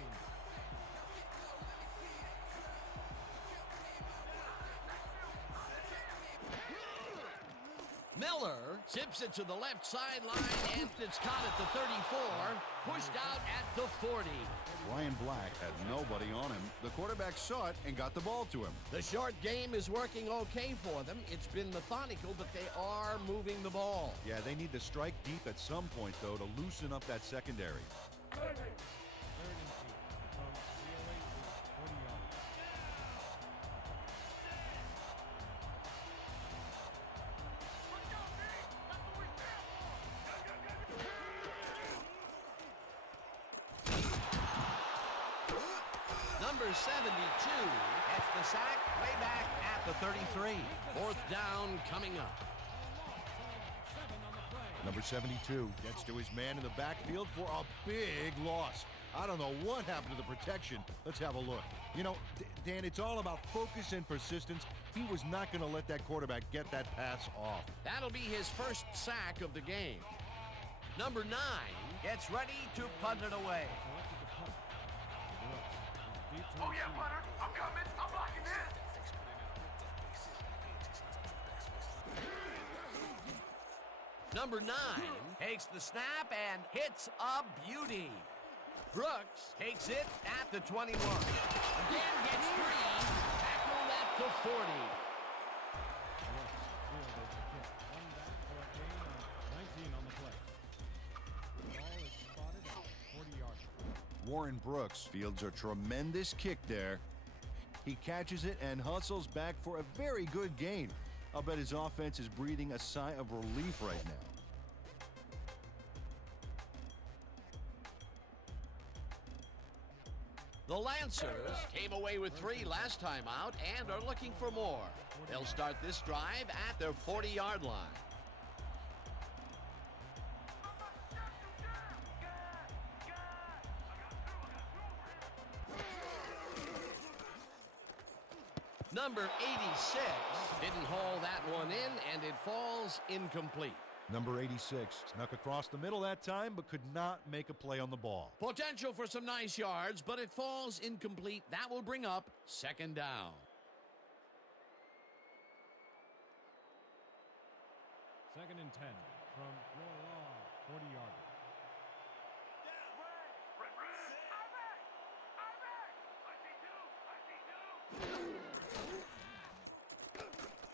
Miller zips it to the left sideline, and it's caught at the 34, pushed out at the 40. Ryan Black had nobody on him. The quarterback saw it and got the ball to him. The short game is working okay for them. It's been methodical, but they are moving the ball. Yeah, they need to strike deep at some point, though, to loosen up that secondary. Third and 8 from the away team. 40 yards. Number 72 gets the sack way back at the 33. Fourth down coming up. 7 on the play. Number 72 gets to his man in the backfield for a big loss. I don't know what happened to the protection. Let's have a look. You know, Dan, it's all about focus and persistence. He was not going to let that quarterback get that pass off. That'll be his first sack of the game. Number 9 gets ready to punt it away. Selected to punt. Deep to Oh, yeah, receive. punter. I'm coming. I'm blocking this. Number 9 takes the snap and hits a beauty. Brooks takes it at the 21. Again gets free. Tackled at the 40. Brooks fielded the kick. 1 back for a gain of 19 on the play. The ball is spotted at the 40-yard line. Warren Brooks fields a tremendous kick there. He catches it and hustles back for a very good gain. I'll bet his offense is breathing a sigh of relief right now. The Lancers came away with 3 last time out and are looking for more. They'll start this drive at their 40-yard line. Number 86 didn't haul that one in, and it falls incomplete. Number 86 snuck across the middle that time, but could not make a play on the ball. Potential for some nice yards, but it falls incomplete. That will bring up second down. Second and 10 from your long 40-yard line.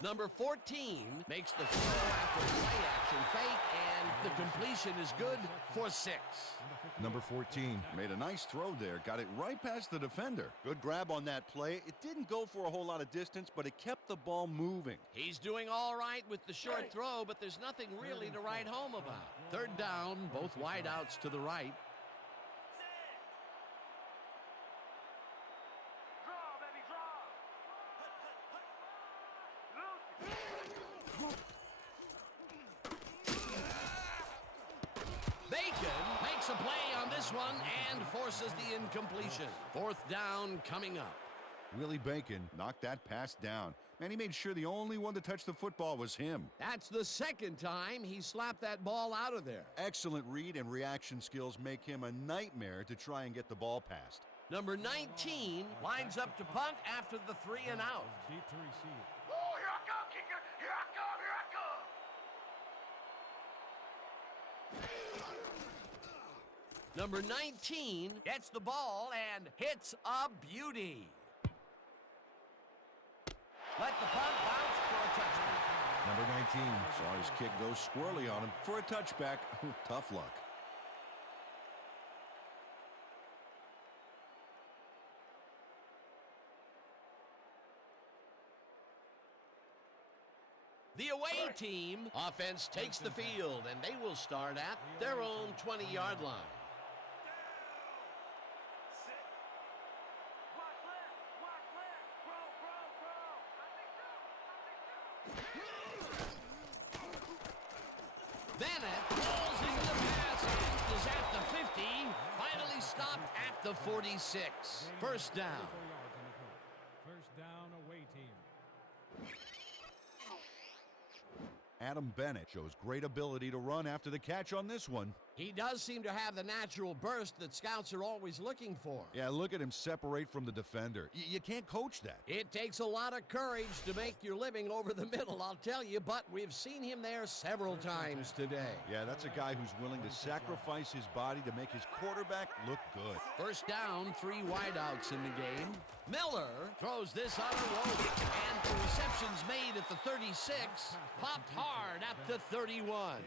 Number 14 makes the throw after play action fake, and the completion is good for 6. Number 14 made a nice throw there. Got it right past the defender. Good grab on that play. It didn't go for a whole lot of distance, but it kept the ball moving. He's doing all right with the short throw, but there's nothing really to write home about. Third down, both wideouts to the right. Draw, baby, draw. Bacon makes a play on this one and forces the incompletion. Fourth down coming up. Willie Bacon knocked that pass down. Man, he made sure the only one to touch the football was him. That's the second time he slapped that ball out of there. Excellent read and reaction skills make him a nightmare to try and get the ball past. Number 19 lines up to punt after the 3 and out. Deep to receive. Oh, here I come, kicker. Here I come, here I come. Number 19 gets the ball and hits a beauty. Let the punt bounce for a touchdown. Number 19 saw his kick go squirrely on him for a touchback. Tough luck. The away team offense takes the field, and they will start at their own 20-yard line. Watch left, bro, bro, bro. Bennett rolls into the pass and is at the 50, finally stopped at the 46. First down. 34 yards on the play. First down, away team. Adam Bennett shows great ability to run after the catch on this one. He does seem to have the natural burst that scouts are always looking for. Yeah, look at him separate from the defender. You can't coach that. It takes a lot of courage to make your living over the middle, I'll tell you, but we've seen him there several times today. Yeah, that's a guy who's willing to sacrifice his body to make his quarterback look good. First down, 3 wideouts in the game. Miller throws this on a rope, and the reception's made at the 36, popped hard at the 31.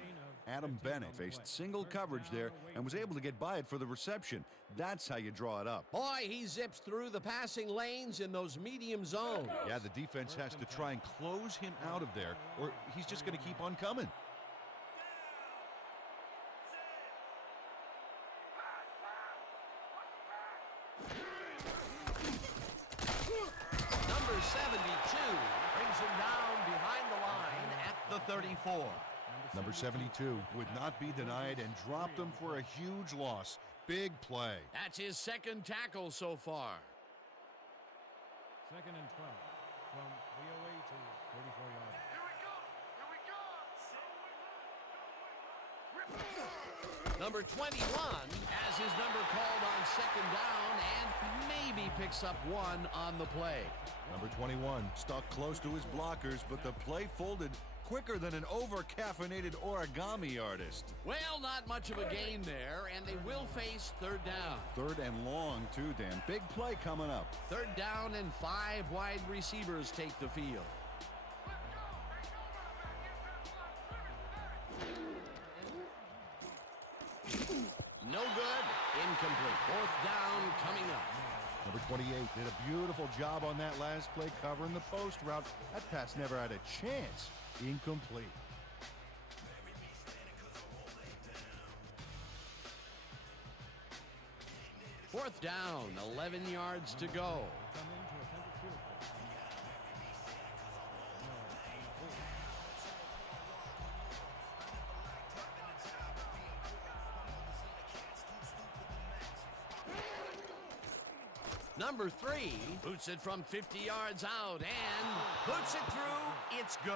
Adam Bennett faced single coverage there and was able to get by it for the reception. That's how you draw it up. Boy, he zips through the passing lanes in those medium zones. Yeah, the defense has to try and close him out of there, or he's just going to keep on coming. Number 72 brings him down behind the line at the 34. Number 72 would not be denied and dropped him for a huge loss. Big play. That's his second tackle so far. Second and 12 from the away team. 34 yards. Here we go, here we go. Number 21 has his number called on second down and maybe picks up 1 on the play. Number 21 stuck close to his blockers, but the play folded quicker than an over-caffeinated origami artist. Well, not much of a gain there, and they will face third down. Third and long, too, Dan. Big play coming up. Third down and 5 wide receivers take the field. No good. Incomplete. Fourth down coming up. Number 28 did a beautiful job on that last play covering the post route. That pass never had a chance. Incomplete. Fourth down, 11 yards to go. Come in to attempt a field goal. Number 3 boots it from 50 yards out and boots it through. It's good.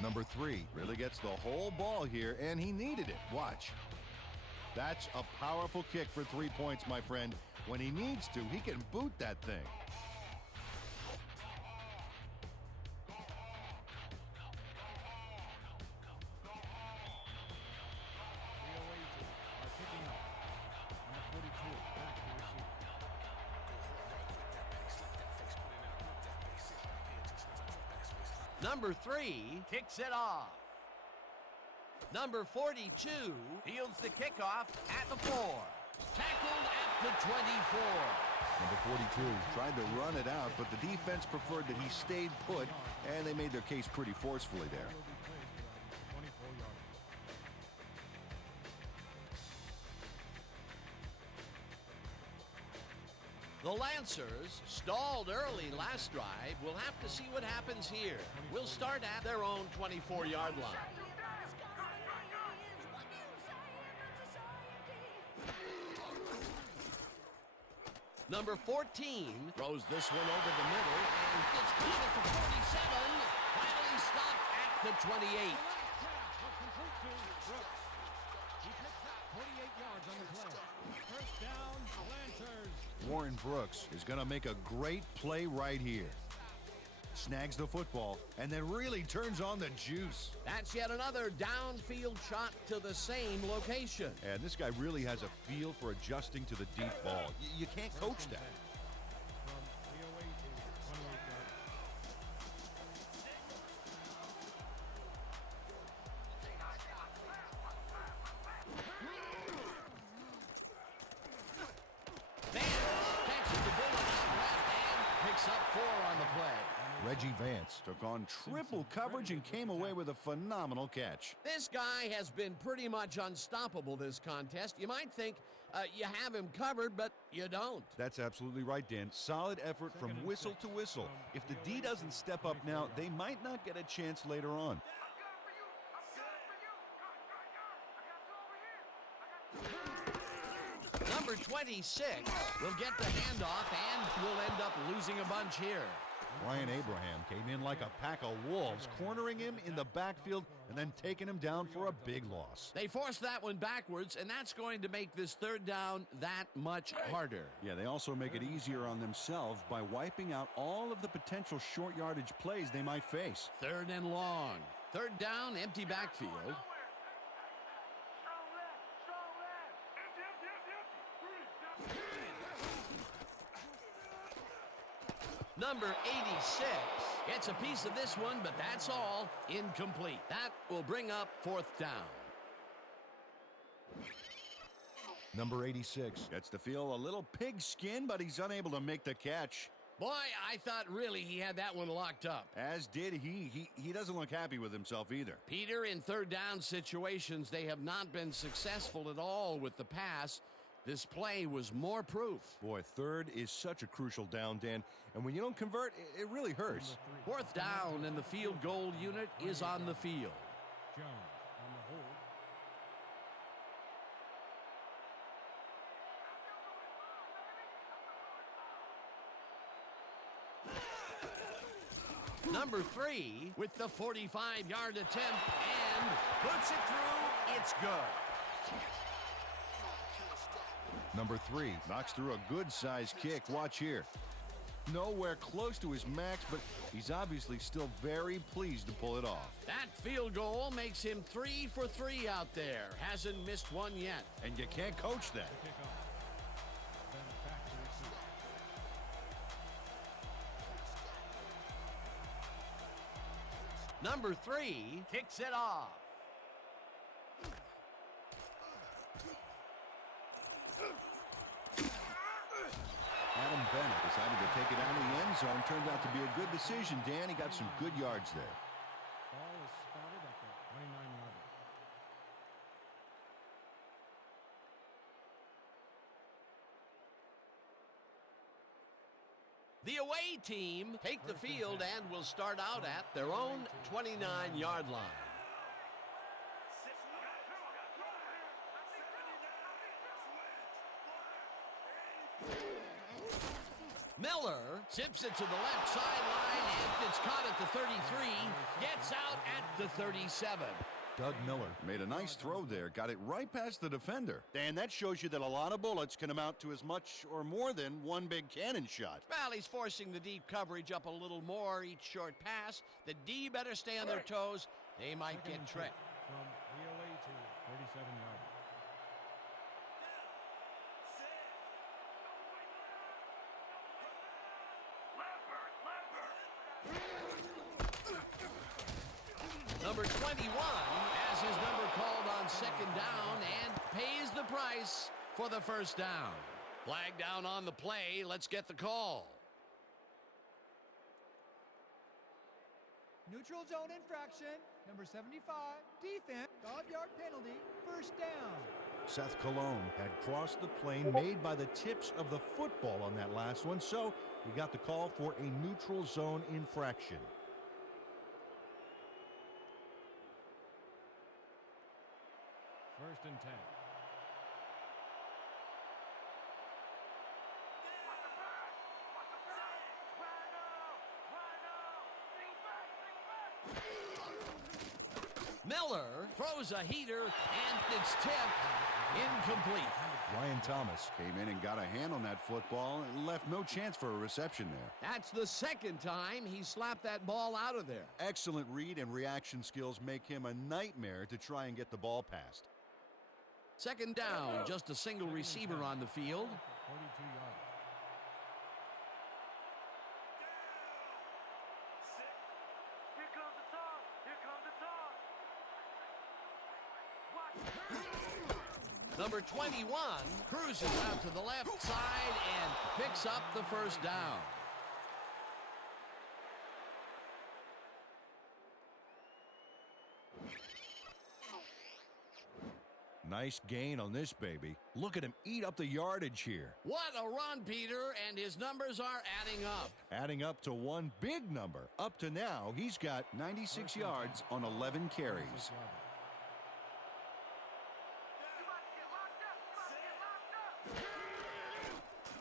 Number 3 really gets the whole ball here, and he needed it. Watch. That's a powerful kick for 3 points, my friend. When he needs to, he can boot that thing. The away team are kicking off. Number 42 back to receive. Number 3 kicks it off. Number 42 fields the kickoff at the 4. Tackled at the 24. Number 42 tried to run it out, but the defense preferred that he stayed put, and they made their case pretty forcefully there. The Lancers stalled early last drive. We'll have to see what happens here. We'll start at their own 24-yard line. Number 14 throws this one over the middle and gets caught at the 47. Finally stopped at the 28. He picks up 48 yards on the play. First down, Lancers. Warren Brooks is going to make a great play right here. Snags the football and then really turns on the juice. That's yet another downfield shot to the same location. And this guy really has a feel for adjusting to the deep ball. You can't coach that. From 308 to 28 yards. Vance catches the bullet out left and picks up 4 on the play. Reggie Vance took on triple coverage and came away with a phenomenal catch. This guy has been pretty much unstoppable this contest. You might think you have him covered, but you don't. That's absolutely right, Dan. Solid effort from whistle to whistle. If the D doesn't step up now, they might not get a chance later on. Number 26 will get the handoff and will end up losing a bunch here. Brian Abraham came in like a pack of wolves, cornering him in the backfield and then taking him down for a big loss. They forced that one backwards, and that's going to make this third down that much harder. Yeah, they also make it easier on themselves by wiping out all of the potential short yardage plays they might face. 3rd and long. 3rd down, empty backfield. Number 86 gets a piece of this one, but that's all. Incomplete. That will bring up 4th down. Number 86 gets to feel a little pigskin, but he's unable to make the catch. Boy, I thought really he had that one locked up. As did he. He doesn't look happy with himself either. Peter, in 3rd down situations, they have not been successful at all with the pass. This play was more proof. Boy, 3rd is such a crucial down, Dan. And when you don't convert, it really hurts. 4th down, and the field goal unit is on the field. Jones on the hold. Number 3 with the 45-yard attempt and puts it through. It's good. Number 3 knocks through a good-sized kick. Watch here. Nowhere close to his max, but he's obviously still very pleased to pull it off. That field goal makes him 3 for 3 out there. Hasn't missed one yet. And you can't coach that. Kickoff. Then back to receive. Number 3 kicks it off. Adam Bennett decided to take it out of the end zone. Turned out to be a good decision, Dan. He got some good yards there. Ball is spotted at the 29-yard line. The away team take the field and will start out at their own 29-yard line. Miller tips it to the left sideline and it's caught at the 33, gets out at the 37. Doug Miller. Made a nice throw there. Got it right past the defender. Dan, that shows you that a lot of bullets can amount to as much or more than one big cannon shot. Well, he's forcing the deep coverage up a little more each short pass. The D better stay on their toes. They might get tricked. From 308 to 37 yards. Number 21 has his number called on second down and pays the price for the first down. Flag down on the play. Let's get the call. Neutral zone infraction. Number 75. Defense. 5-yard penalty. First down. Seth Cologne had crossed the plane made by the tips of the football on that last one, so he got the call for a neutral zone infraction. First and 10. Miller throws a heater, and it's tipped. Incomplete. Ryan Thomas came in and got a hand on that football and left no chance for a reception there. That's the second time he slapped that ball out of there. Excellent read and reaction skills make him a nightmare to try and get the ball past. Second down, just a single receiver on the field. 42 yards. Here comes the toss. Here comes the toss. Number 21 cruises out to the left side and picks up the first down. Nice gain on this baby. Look at him eat up the yardage here. What a run, Peter, and his numbers are adding up. Adding up to one big number. Up to now, he's got 96 yards on 11 carries.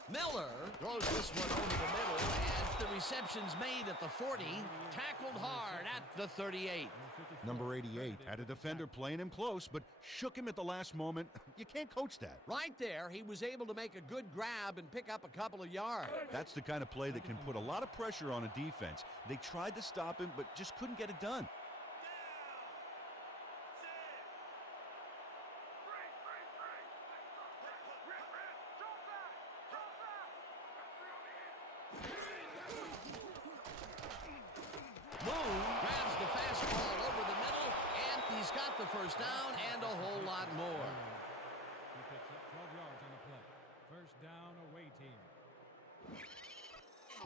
Miller throws this one over the middle, and the reception's made at the 40, tackled hard at the 38. Number 88 had a defender playing him close, but shook him at the last moment. You can't coach that. Right there, he was able to make a good grab and pick up a couple of yards. That's the kind of play that can put a lot of pressure on a defense. They tried to stop him, but just couldn't get it done. Moon grabs the fastball over the middle, and he's got the first down and a whole lot more. He picks up 12 yards on the play. First down, away team.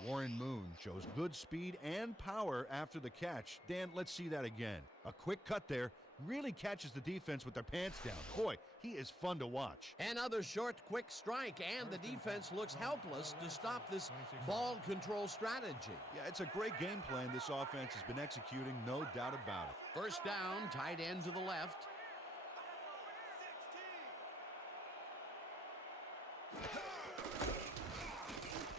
Warren Moon shows good speed and power after the catch. Dan, let's see that again. A quick cut there. Really catches the defense with their pants down. Boy, he is fun to watch. Another short, quick strike, and the defense looks helpless to stop this ball control strategy. Yeah, it's a great game plan this offense has been executing, no doubt about it. First down, tight end to the left.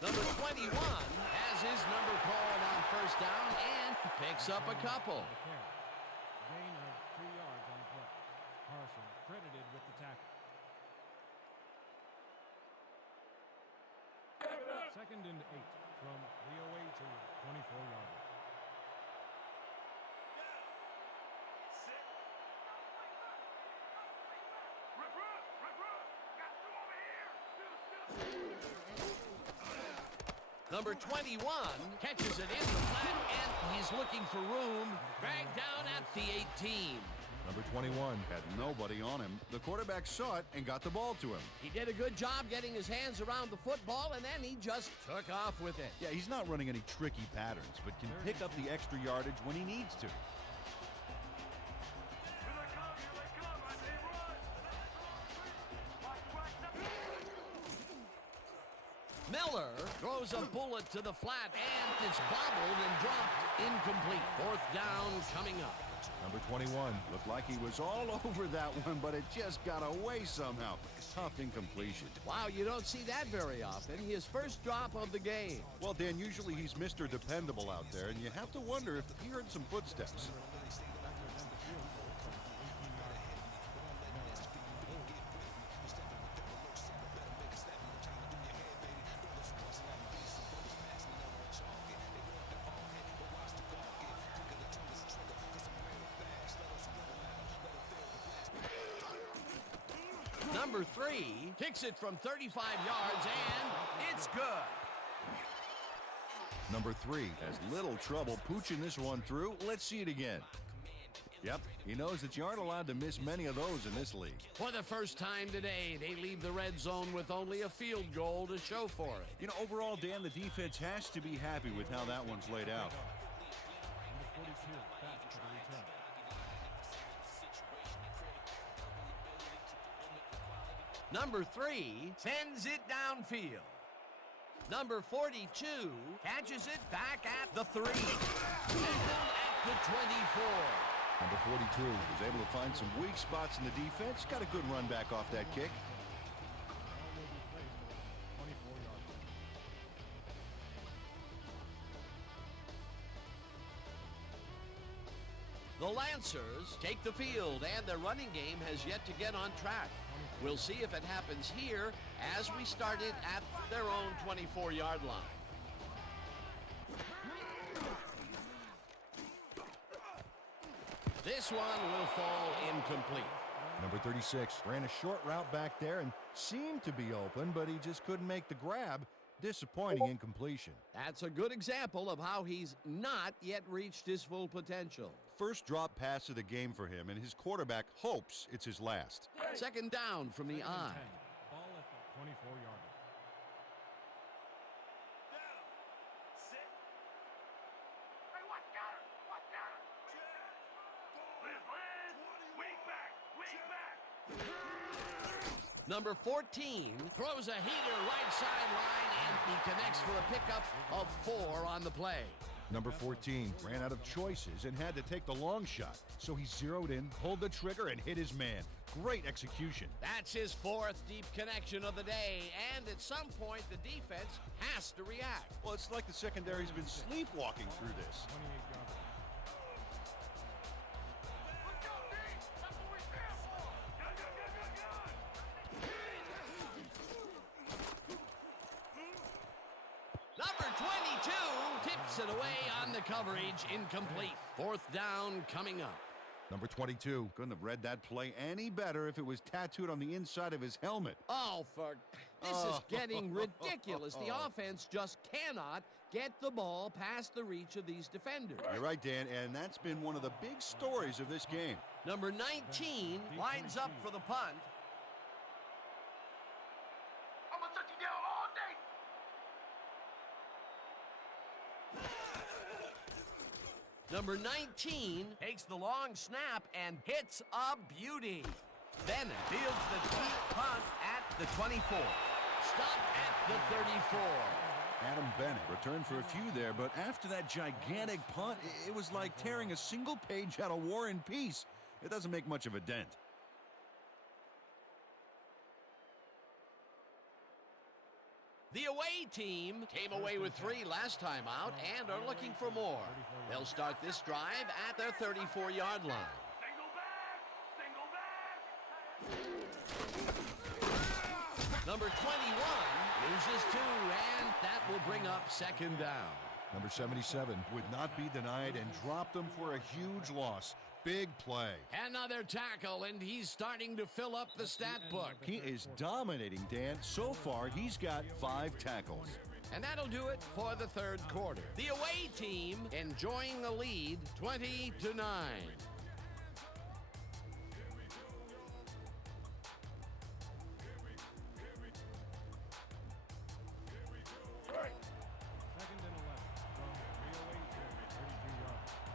Number 21 has his number called on first down and picks up a couple. Gain of 2 yards on the play. Carson credited with the tackle. Second and 8 from the away team, 24-yarder. Number 21 catches it in the flat, and he's looking for room. Dragged down at the 18. Number 21 had nobody on him. The quarterback saw it and got the ball to him. He did a good job getting his hands around the football, and then he just took off with it. Yeah, he's not running any tricky patterns, but can pick up the extra yardage when he needs to. Miller throws a bullet to the flat, and it's bobbled and dropped. Incomplete. Fourth down coming up. Number 21 looked like he was all over that one, but it just got away somehow. Tough incompletion. Wow, you don't see that very often. His first drop of the game. Well, Dan, usually he's Mr. Dependable out there, and you have to wonder if he heard some footsteps. Number 3 kicks it from 35 yards, and it's good. Number 3 has little trouble pooching this one through. Let's see it again. Yep, he knows that you aren't allowed to miss many of those in this league. For the first time today, they leave the red zone with only a field goal to show for it. You know, overall, Dan, the defense has to be happy with how that one played out. Number 42, back for the return. Number 3 sends it downfield. Number 42 catches it back at the 3. Tackled at the 24. Number 42 was able to find some weak spots in the defense. Got a good run back off that kick. Ball will be placed for 24-yard line. The Lancers take the field, and their running game has yet to get on track. We'll see if it happens here as we start it at their own 24-yard line. This one will fall incomplete. Number 36 ran a short route back there and seemed to be open, but he just couldn't make the grab. Disappointing incompletion. That's a good example of how he's not yet reached his full potential. First drop pass of the game for him, and his quarterback hopes it's his last. Second down from the Second and eye. 10. Ball at the 24-yard line. Hey, watch down her! Watch down her! Liz! Wing back! Wing back! Number 14 throws a heater right sideline, and he connects for a pickup of 4 on the play. Number 14 ran out of choices and had to take the long shot. So he zeroed in, pulled the trigger, and hit his man. Great execution. That's his 4th deep connection of the day, and at some point the defense has to react. Well, it's like the secondary's been sleepwalking through this. 28-yard line. Let's go, D! That's what we stand for! Gun, gun, gun, gun, gun! Number 22 tips it away on the coverage, incomplete. 4th down coming up. Number 22 couldn't have read that play any better if it was tattooed on the inside of his helmet. Oh, this is getting ridiculous. The offense just cannot get the ball past the reach of these defenders. You're right, Dan, and that's been one of the big stories of this game. Number 19 lines up for the punt. I'm gonna shut you down all day! Number 19 takes the long snap and hits a beauty. Then fields the deep punt at the 24. Stopped at the 34. Adam Bennett returned for a few there, but after that gigantic punt, it was like tearing a single page out of War and Peace. It doesn't make much of a dent. The away team came away with 3 last time out and are looking for more. They'll start this drive at their 34-yard line. Single back! Single back! Number 21 loses 2, and that will bring up 2nd down. Number 77 would not be denied and dropped them for a huge loss. Big play. Another tackle, and he's starting to fill up the stat book. He is dominating, Dan. So far, he's got 5 tackles. And that'll do it for the 3rd quarter. The away team enjoying the lead 20-9. Second and 11 from the away team, 32-yard line.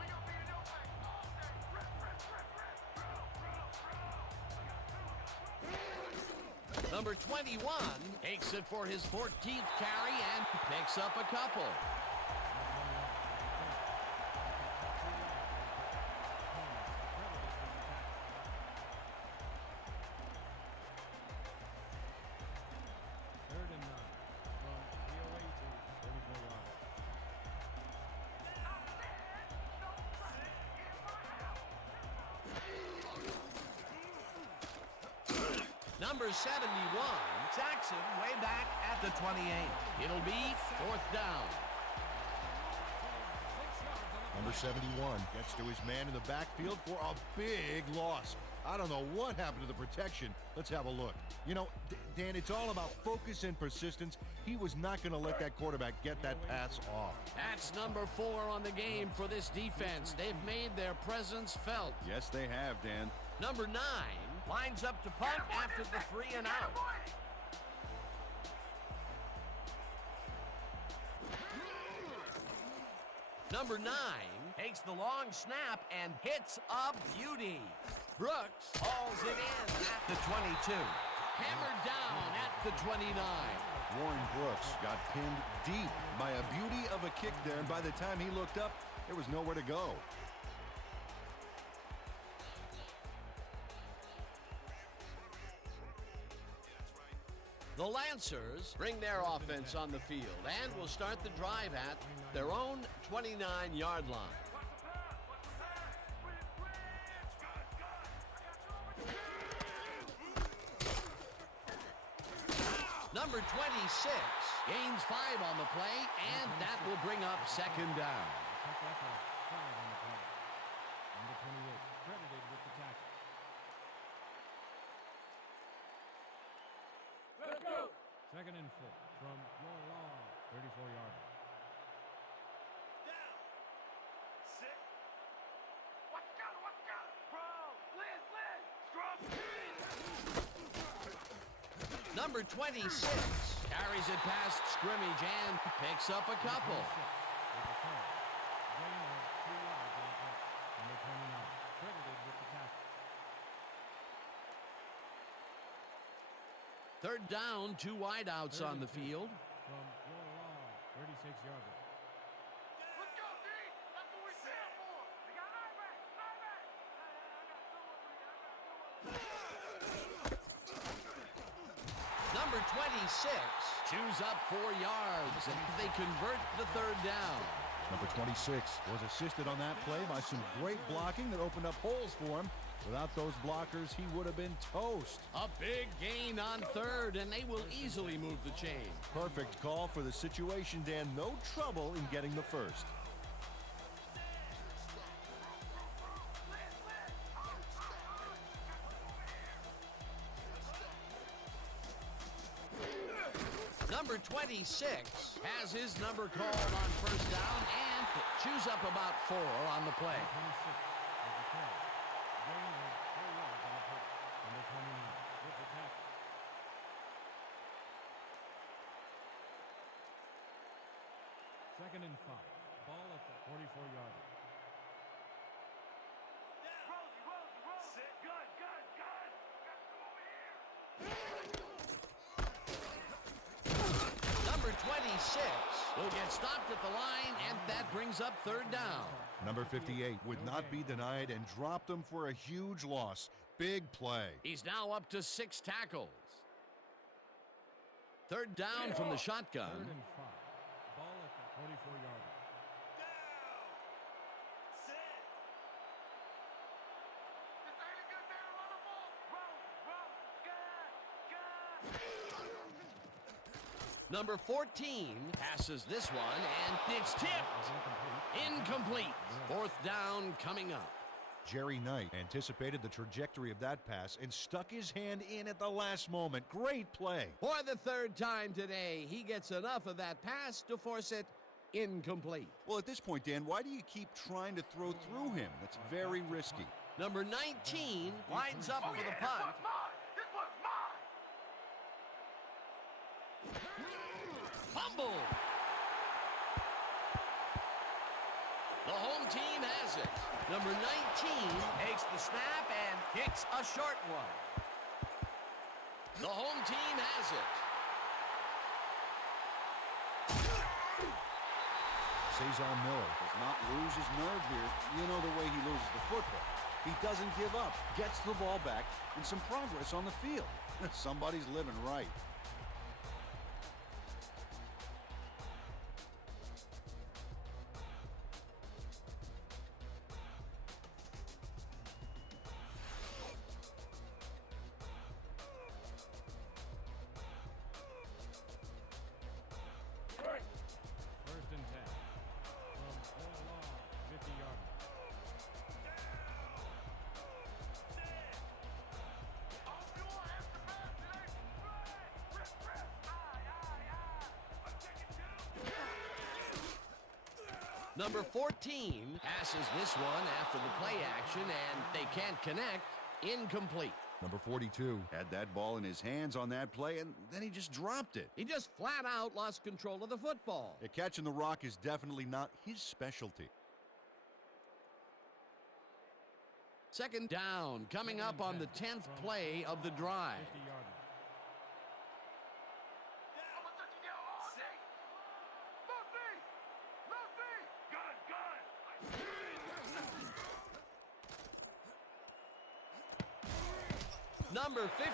We gonna be in your face all day! Rip, rip, rip, rip! Drill, drill, drill! Number 21 takes it for his 14th carry and picks up a couple. Third and 9 from the away team, 34 yards. Number 71 sacks him way back at the 28. It'll be 4th down. Number 71 gets to his man in the backfield for a big loss. I don't know what happened to the protection. Let's have a look. You know, Dan, it's all about focus and persistence. He was not going to let that quarterback get that pass off. That's number 4 on the game for this defense. They've made their presence felt. Yes, they have, Dan. Number 9 lines up to punt after the 3 and out. Number 9 takes the long snap and hits a beauty. Brooks hauls it in at the 22. Hammered down at the 29. Warren Brooks got pinned deep by a beauty of a kick there, and by the time he looked up, there was nowhere to go. The Lancers bring their offense on the field and will start the drive at their own 29-yard line. Number 26 gains 5 on the play, and that will bring up second down. Number 28 credited with the tackle. Let's go. Second and 4 from your long 34-yarder. Down. 6. Watch out, bro. Liz. Scrub. Number 26 carries it past scrimmage and picks up a couple. With the carry. Gain of 2 yards on the play. Number 29 credited with the tackle. Third down, 2 wideouts on the field. From your long 36-yarder. Let's go, D. That's what we're here for. We got lineback. Number 26 chews up 4 yards, and they convert the third down. Number 26 was assisted on that play by some great blocking that opened up holes for him. Without those blockers, he would have been toast. A big gain on third, and they will easily move the chain. Perfect call for the situation, Dan. No trouble in getting the first. Number 26 has his number called on first down and chews up about 4 on the play. 26 with the carry. Gain of 4 yards on the play. Number 29 with the tackle. Second and 5. Ball at the 44-yarder. Rosie. Sit. Gun. Got some over here. Number 26 will get stopped at the line, and that brings up third down. Number 58 would not be denied and dropped him for a huge loss. Big play. He's now up to 6 tackles. Third down from the shotgun. Third and 5. Ball at the 44-yarder. Down. Sit. This ain't a good day to run the ball. Gun. Number 14 passes this one, and it's tipped. Incomplete. Fourth down coming up. Jerry Knight anticipated the trajectory of that pass and stuck his hand in at the last moment. Great play. For the third time today, he gets enough of that pass to force it incomplete. Well, at this point, Dan, why do you keep trying to throw through him? That's very risky. Number 19 lines up for the This punt. one's mine. This one's mine. Fumble. The home team has it. Number 19 takes the snap and kicks a short one. The home team has it. Cesar Miller does not lose his nerve here. You know the way he loses the football. He doesn't give up, gets the ball back, and some progress on the field. Somebody's living right. First and 10. From your long 50-yarder. Number 14 passes this one after the play action, and they can't connect. Incomplete. Number 42 had that ball in his hands on that play, and then he just dropped it. He just flat out lost control of the football. Yeah, catching the rock is definitely not his specialty. Second down, coming up on the 10th play of the drive. 50-yarder. Number 58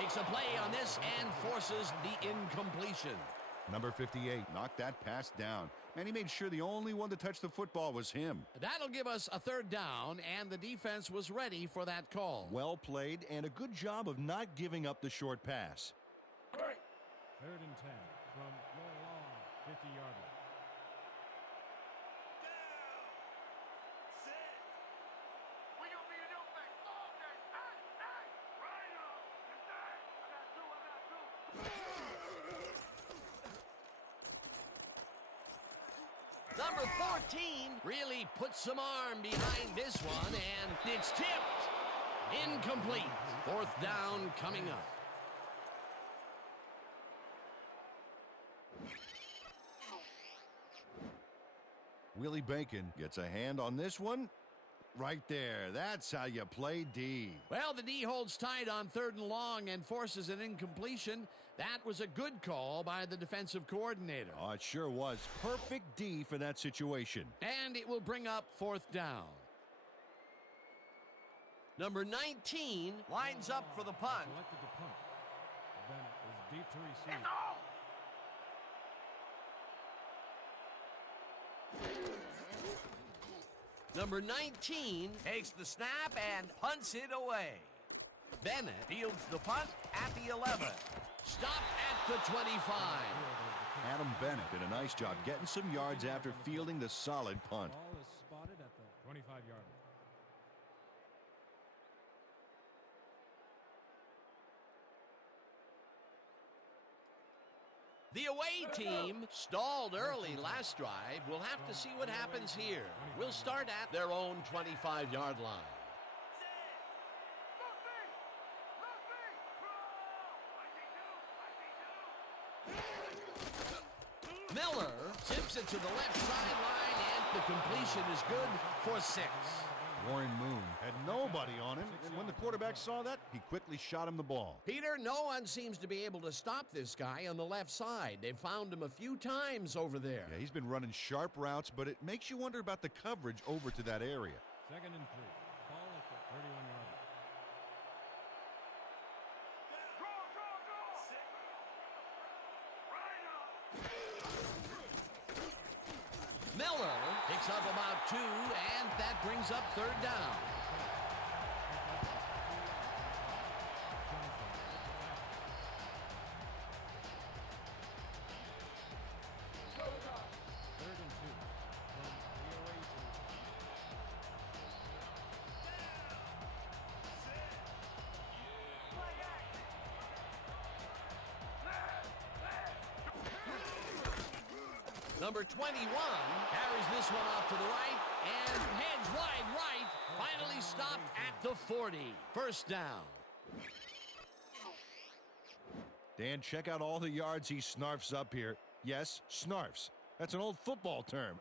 makes a play on this and forces the incompletion. Number 58 knocked that pass down. Man, he made sure the only one to touch the football was him. That'll give us a third down, and the defense was ready for that call. Well played, and a good job of not giving up the short pass. 3rd and 10 from your long 50-yarder. Number 14 really put some arm behind this one, and it's tipped. Incomplete. Fourth down coming up. Willie Bacon gets a hand on this one. Right there. That's how you play D. Well, the D holds tight on 3rd and long and forces an incompletion. That was a good call by the defensive coordinator. Oh, it sure was. Perfect D for that situation. And it will bring up 4th down. Number 19 lines up for the punt. Selected to punt. Bennett is deep to receive. Number 19 takes the snap and punts it away. Bennett fields the punt at the 11. Stopped at the 25. Adam Bennett did a nice job getting some yards after fielding the solid punt. Ball is spotted at the 25-yarder. The away team stalled early last drive. We'll have to see what happens here. We'll start at their own 25-yard line. Miller tips it to the left sideline, and the completion is good for 6. Warren Moon had nobody on him, and when the quarterback saw that, he quickly shot him the ball. Peter, no one seems to be able to stop this guy on the left side. They've found him a few times over there. Yeah, he's been running sharp routes, but it makes you wonder about the coverage over to that area. 2nd and 3. Ball at the 31-yarder. Miller picks up about 2, and that brings up 3rd down. Number 21 carries this one off to the right and heads wide right. Finally stopped at the 40. First down. Dan, check out all the yards he snarfs up here. Yes, snarfs. That's an old football term.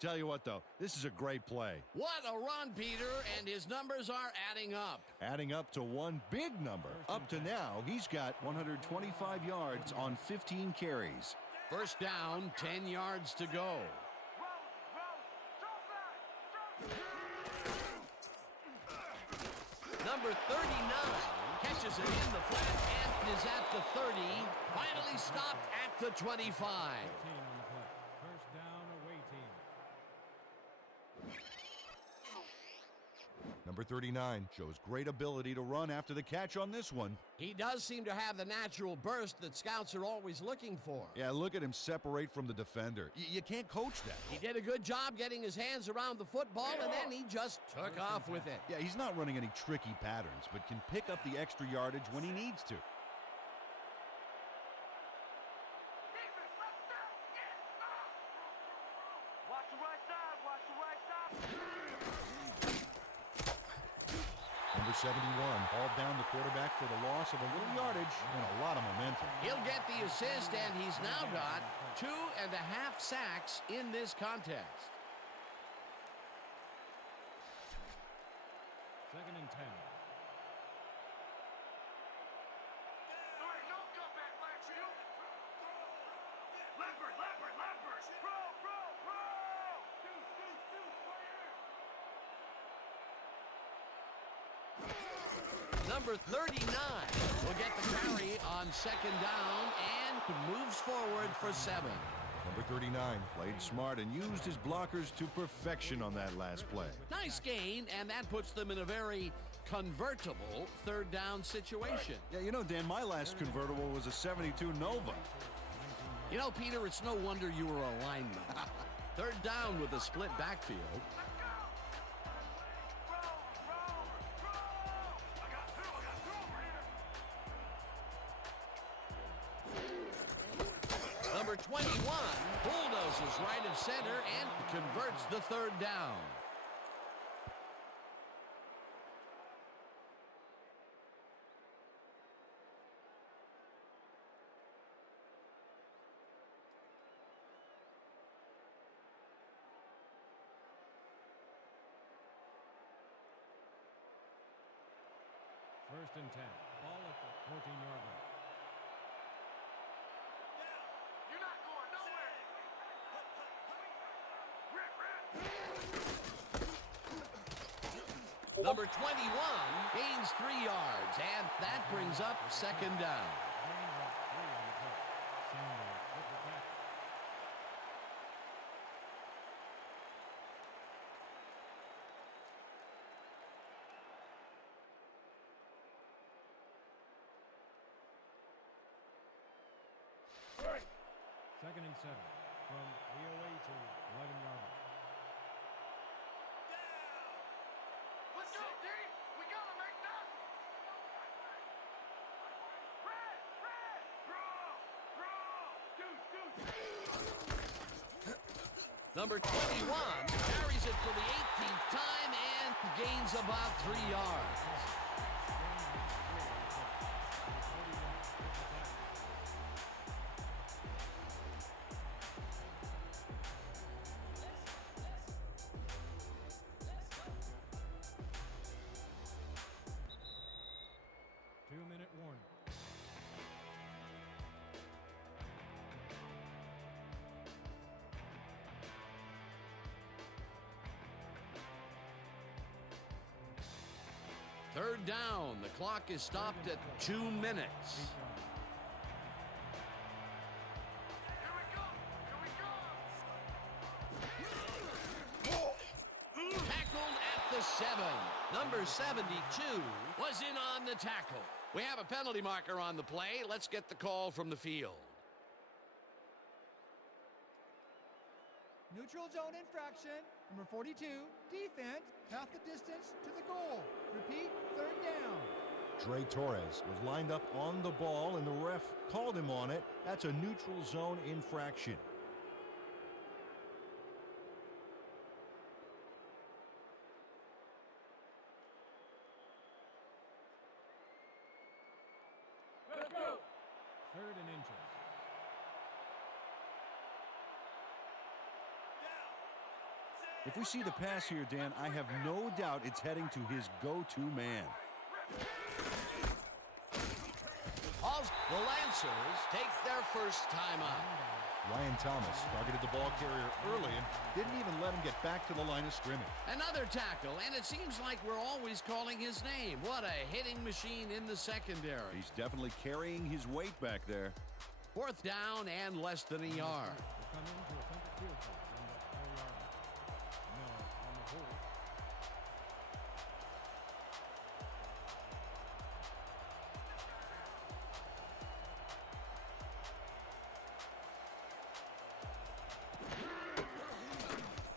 Tell you what, though, this is a great play. What a run, Peter, and his numbers are adding up. Adding up to one big number. Up to now, he's got 125 yards on 15 carries. First down, 10 yards to go. Number 39 catches it in the flat and is at the 30. Finally stopped at the 25. 15 on the play. First down, away team. Number 39 shows great ability to run after the catch on this one. He does seem to have the natural burst that scouts are always looking for. Yeah, look at him separate from the defender. You can't coach that. He did a good job getting his hands around the football, and then he just took off with it. Yeah, he's not running any tricky patterns, but can pick up the extra yardage when he needs to. Watch Watch the right side. Watch the right side. Number 71 hauled down the quarterback for the loss of a little yardage and a lot of momentum. He'll get the assist, and he's now got 2.5 sacks in this contest. 2nd and 10. There ain't no comeback line for you. Leopard, leopard, leopard. Pro, pro, pro. Player. Number 39 will get the carry on 2nd down and moves forward for 7. Number 39 played smart and used his blockers to perfection on that last play. Nice gain, and that puts them in a very convertible 3rd down situation. Yeah, you know, Dan, my last convertible was a 72 Nova. You know, Peter, it's no wonder you were a lineman. 3rd down with a split backfield. Number 21 bulldozes right of center and converts the 3rd down. First and 10. Ball at the 14-yard line. You're not going nowhere. Rip, rip. Number 21 gains 3 yards, and that brings up 2nd down. Gain of 3 on the play. Sanders with the tackle. Second and 7 from the away to 11-yard line. Let's go, D. We gotta make that. Red, red. Draw, draw. Deuce. Number 21 carries it for the 18th time and gains about 3 yards. 2-minute warning. Third down. The clock is stopped at 2 minutes. Here we go. Tackled at the 7. Number 72 was in on the tackle. We have a penalty marker on the play. Let's get the call from the field. Neutral zone infraction. Number 42, defense, half the distance to the goal. Repeat, 3rd down. Dre Torres was lined up on the ball, and the ref called him on it. That's a neutral zone infraction. Let's go. 3rd and inches. If we see the pass here, Dan, I have no doubt it's heading to his go-to man. The Lancers take their first time out. Ryan Thomas targeted the ball carrier early and didn't even let him get back to the line of scrimmage. Another tackle, and it seems like we're always calling his name. What a hitting machine in the secondary. He's definitely carrying his weight back there. 4th down and less than a yard. Will come into a punt field goal from the 4-yard line. Miller on the hold.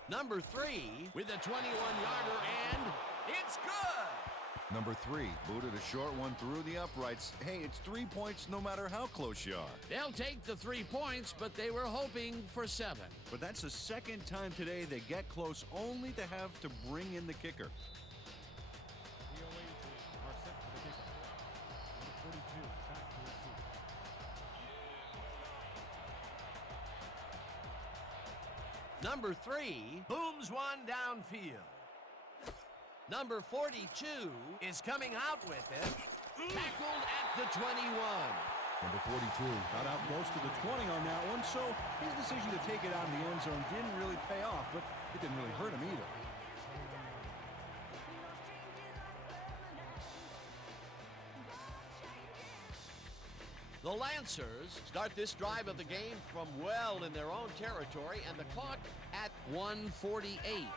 Number 3 with a 21-yarder, and it's good. Number 3 booted a short one through the uprights. Hey, it's 3 points no matter how close you are. They'll take the 3 points, but they were hoping for 7. But that's the second time today they get close only to have to bring in the kicker. VOA team are set for the kickoff. Number 42 back to receive. Number 3 booms one downfield. Number 42 is coming out with it. Tackled at the 21. Number 42 got out close to the 20 on that one, so his decision to take it out of the end zone didn't really pay off, but it didn't really hurt him either. The Lancers start this drive of the game from well in their own territory, and the clock at 1:48.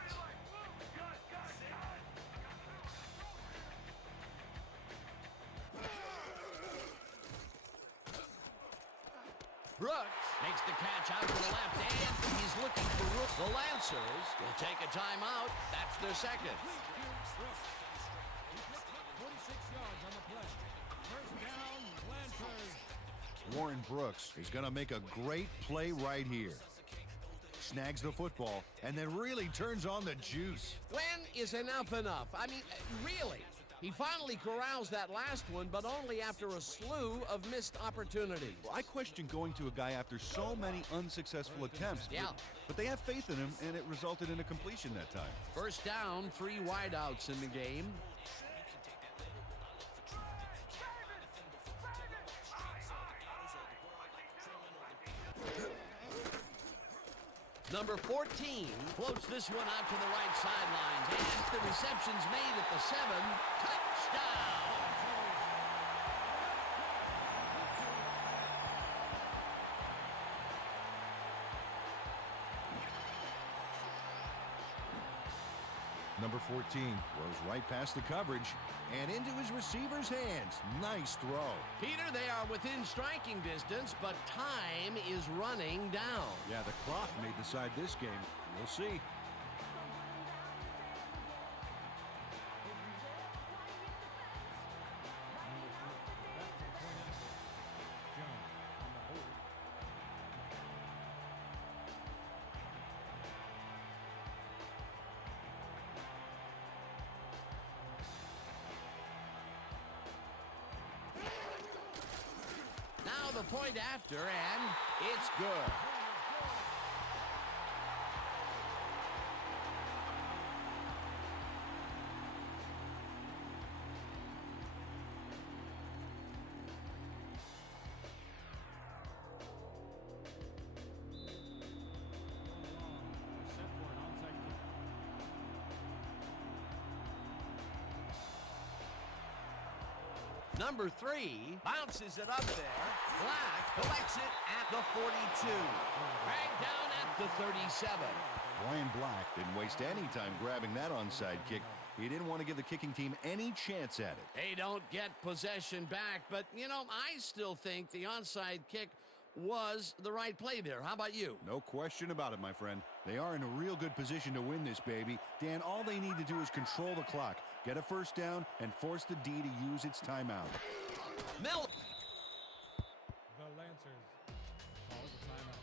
Brooks makes the catch out to the left, and he's looking for Rook. The Lancers will take a timeout. That's their second. 46 yards on the play. First down, Lancers. Warren Brooks is going to make a great play right here. Snags the football and then really turns on the juice. When is enough enough? I mean, really. He finally corrals that last one, but only after a slew of missed opportunities. Well, I question going to a guy after so many unsuccessful attempts. Yeah. But they have faith in him, and it resulted in a completion that time. First down, 3 wideouts in the game. Number 14 floats this one out to the right sidelines, and the reception's made at the 7. Touchdown! Number 14 throws right past the coverage and into his receiver's hands. Nice throw. Peter, they are within striking distance, but time is running down. Yeah, the clock may decide this game. We'll see. Now the point after, and it's good. Set for an onside kick. Number 3 bounces it up there. Black collects it at the 42. Dragged down at the 37. Brian Black didn't waste any time grabbing that onside kick. He didn't want to give the kicking team any chance at it. They don't get possession back, but, you know, I still think the onside kick was the right play there. How about you? No question about it, my friend. They are in a real good position to win this, baby. Dan, all they need to do is control the clock, get a first down, and force the D to use its timeout. Miller. The Lancers call the timeout.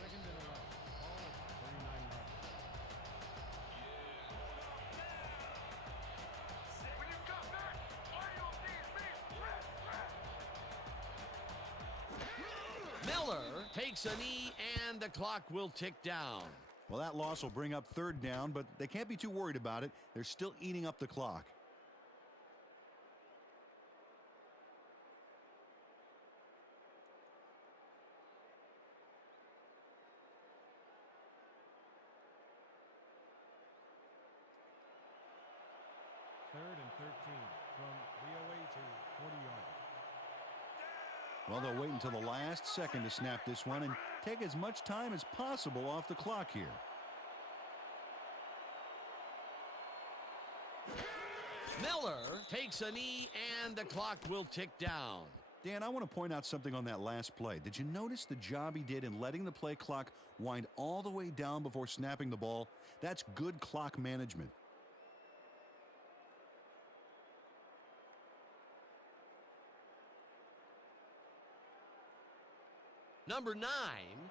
Second and 11. Ball at 39 yards. When you come back, all you'll see is me. Miller takes a knee, and the clock will tick down. Well, that loss will bring up third down, but they can't be too worried about it. They're still eating up the clock. Third and 13 from VOA to 40 yards. Well, they'll wait until the last second to snap this one and take as much time as possible off the clock here. Miller takes a knee, and the clock will tick down. Dan, I want to point out something on that last play. Did you notice the job he did in letting the play clock wind all the way down before snapping the ball? That's good clock management. Number 9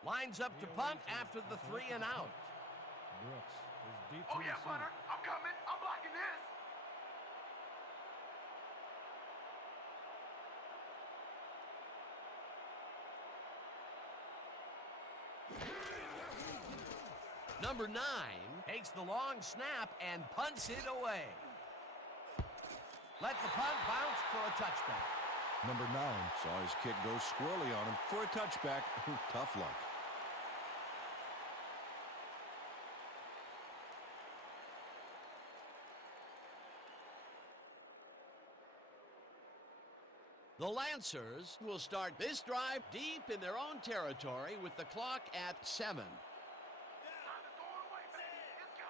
lines up to punt after the 3 and out. Brooks is deep Oh to yeah, receive. Bunner. I'm coming. I'm blocking this. Number 9 takes the long snap and punts it away. Let the punt bounce for a touchback. Number 9 saw his kick go squirrely on him for a touchback. Tough luck. The Lancers will start this drive deep in their own territory with the clock at 7. Time to throw it away, baby. Let's go.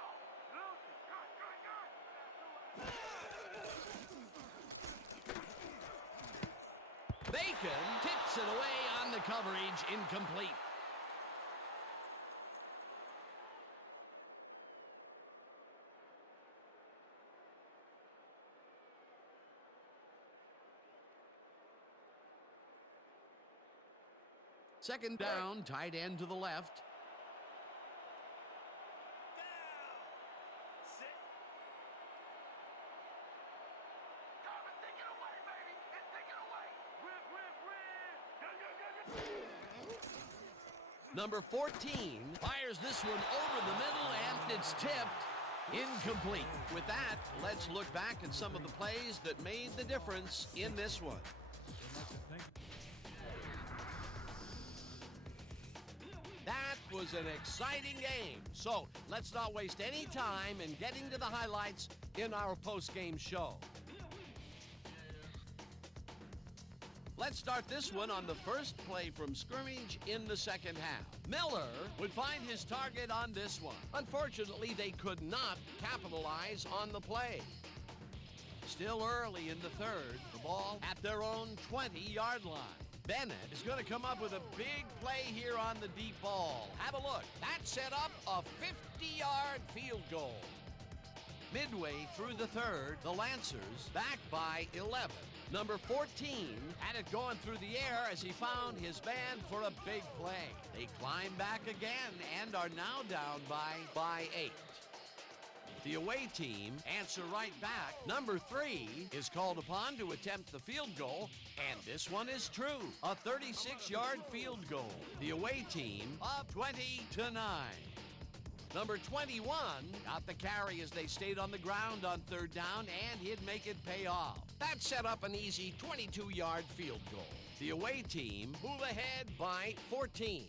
Bacon tips it away on the coverage, incomplete. Second down, tight end to the left. Time to take it away, baby. It's taken away. Rip. Number 14 fires this one over the middle, and it's tipped. Incomplete. With that, let's look back at some of the plays that made the difference in this one. That was an exciting game. So let's not waste any time in getting to the highlights in our post-game show. Let's start this one on the first play from scrimmage in the second half. Miller would find his target on this one. Unfortunately, they could not capitalize on the play. Still early in the third, the ball at their own 20-yard line. Bennett is going to come up with a big play here on the deep ball. Have a look. That set up a 50-yard field goal. Midway through the third, the Lancers back by 11. Number 14 had it going through the air as he found his man for a big play. They climb back again and are now down by 8. The away team answer right back. Number 3 is called upon to attempt the field goal, and this one is true. A 36-yard field goal. The away team up 20-9. Number 21 got the carry as they stayed on the ground on third down, and he'd make it pay off. That set up an easy 22-yard field goal. The away team move ahead by 14.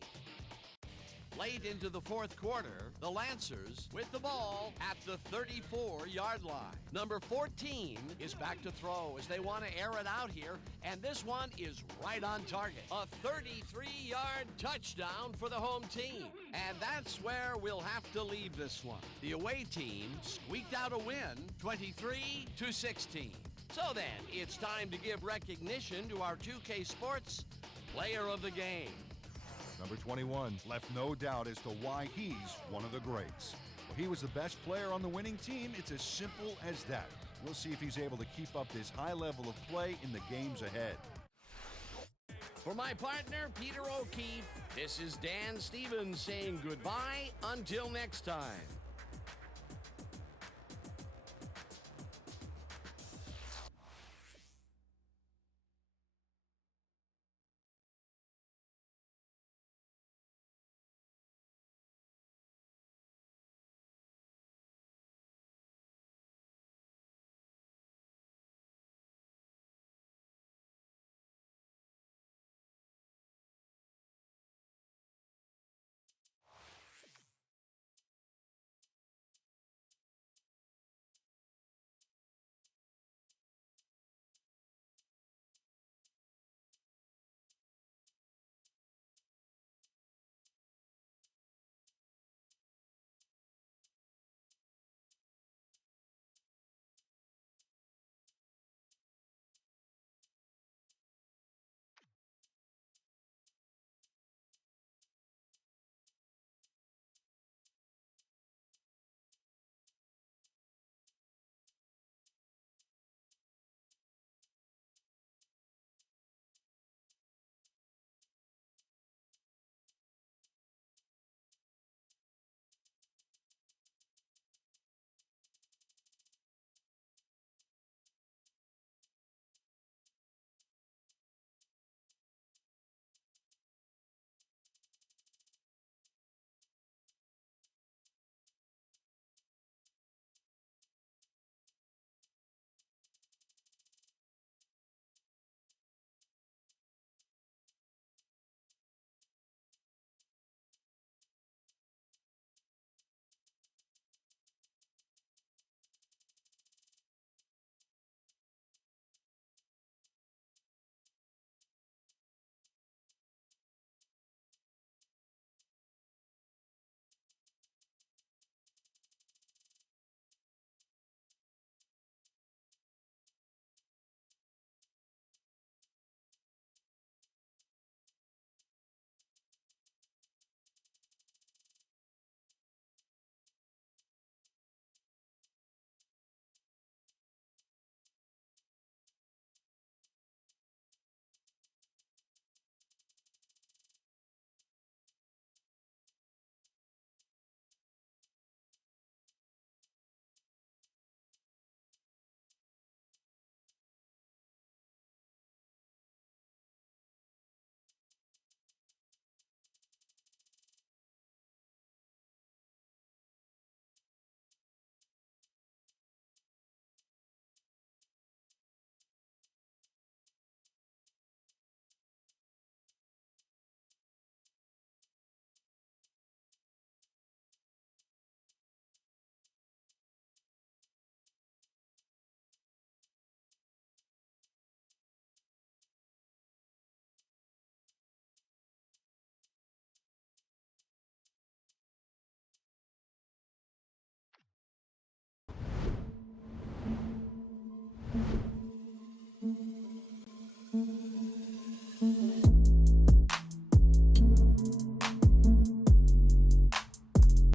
Late into the fourth quarter, the Lancers with the ball at the 34-yard line. Number 14 is back to throw as they want to air it out here, and this one is right on target. A 33-yard touchdown for the home team. And that's where we'll have to leave this one. The away team squeaked out a win, 23-16. So then, it's time to give recognition to our 2K Sports Player of the Game. Number 21 left no doubt as to why he's one of the greats. Well, he was the best player on the winning team. It's as simple as that. We'll see if he's able to keep up this high level of play in the games ahead. For my partner, Peter O'Keefe, this is Dan Stevens saying goodbye until next time.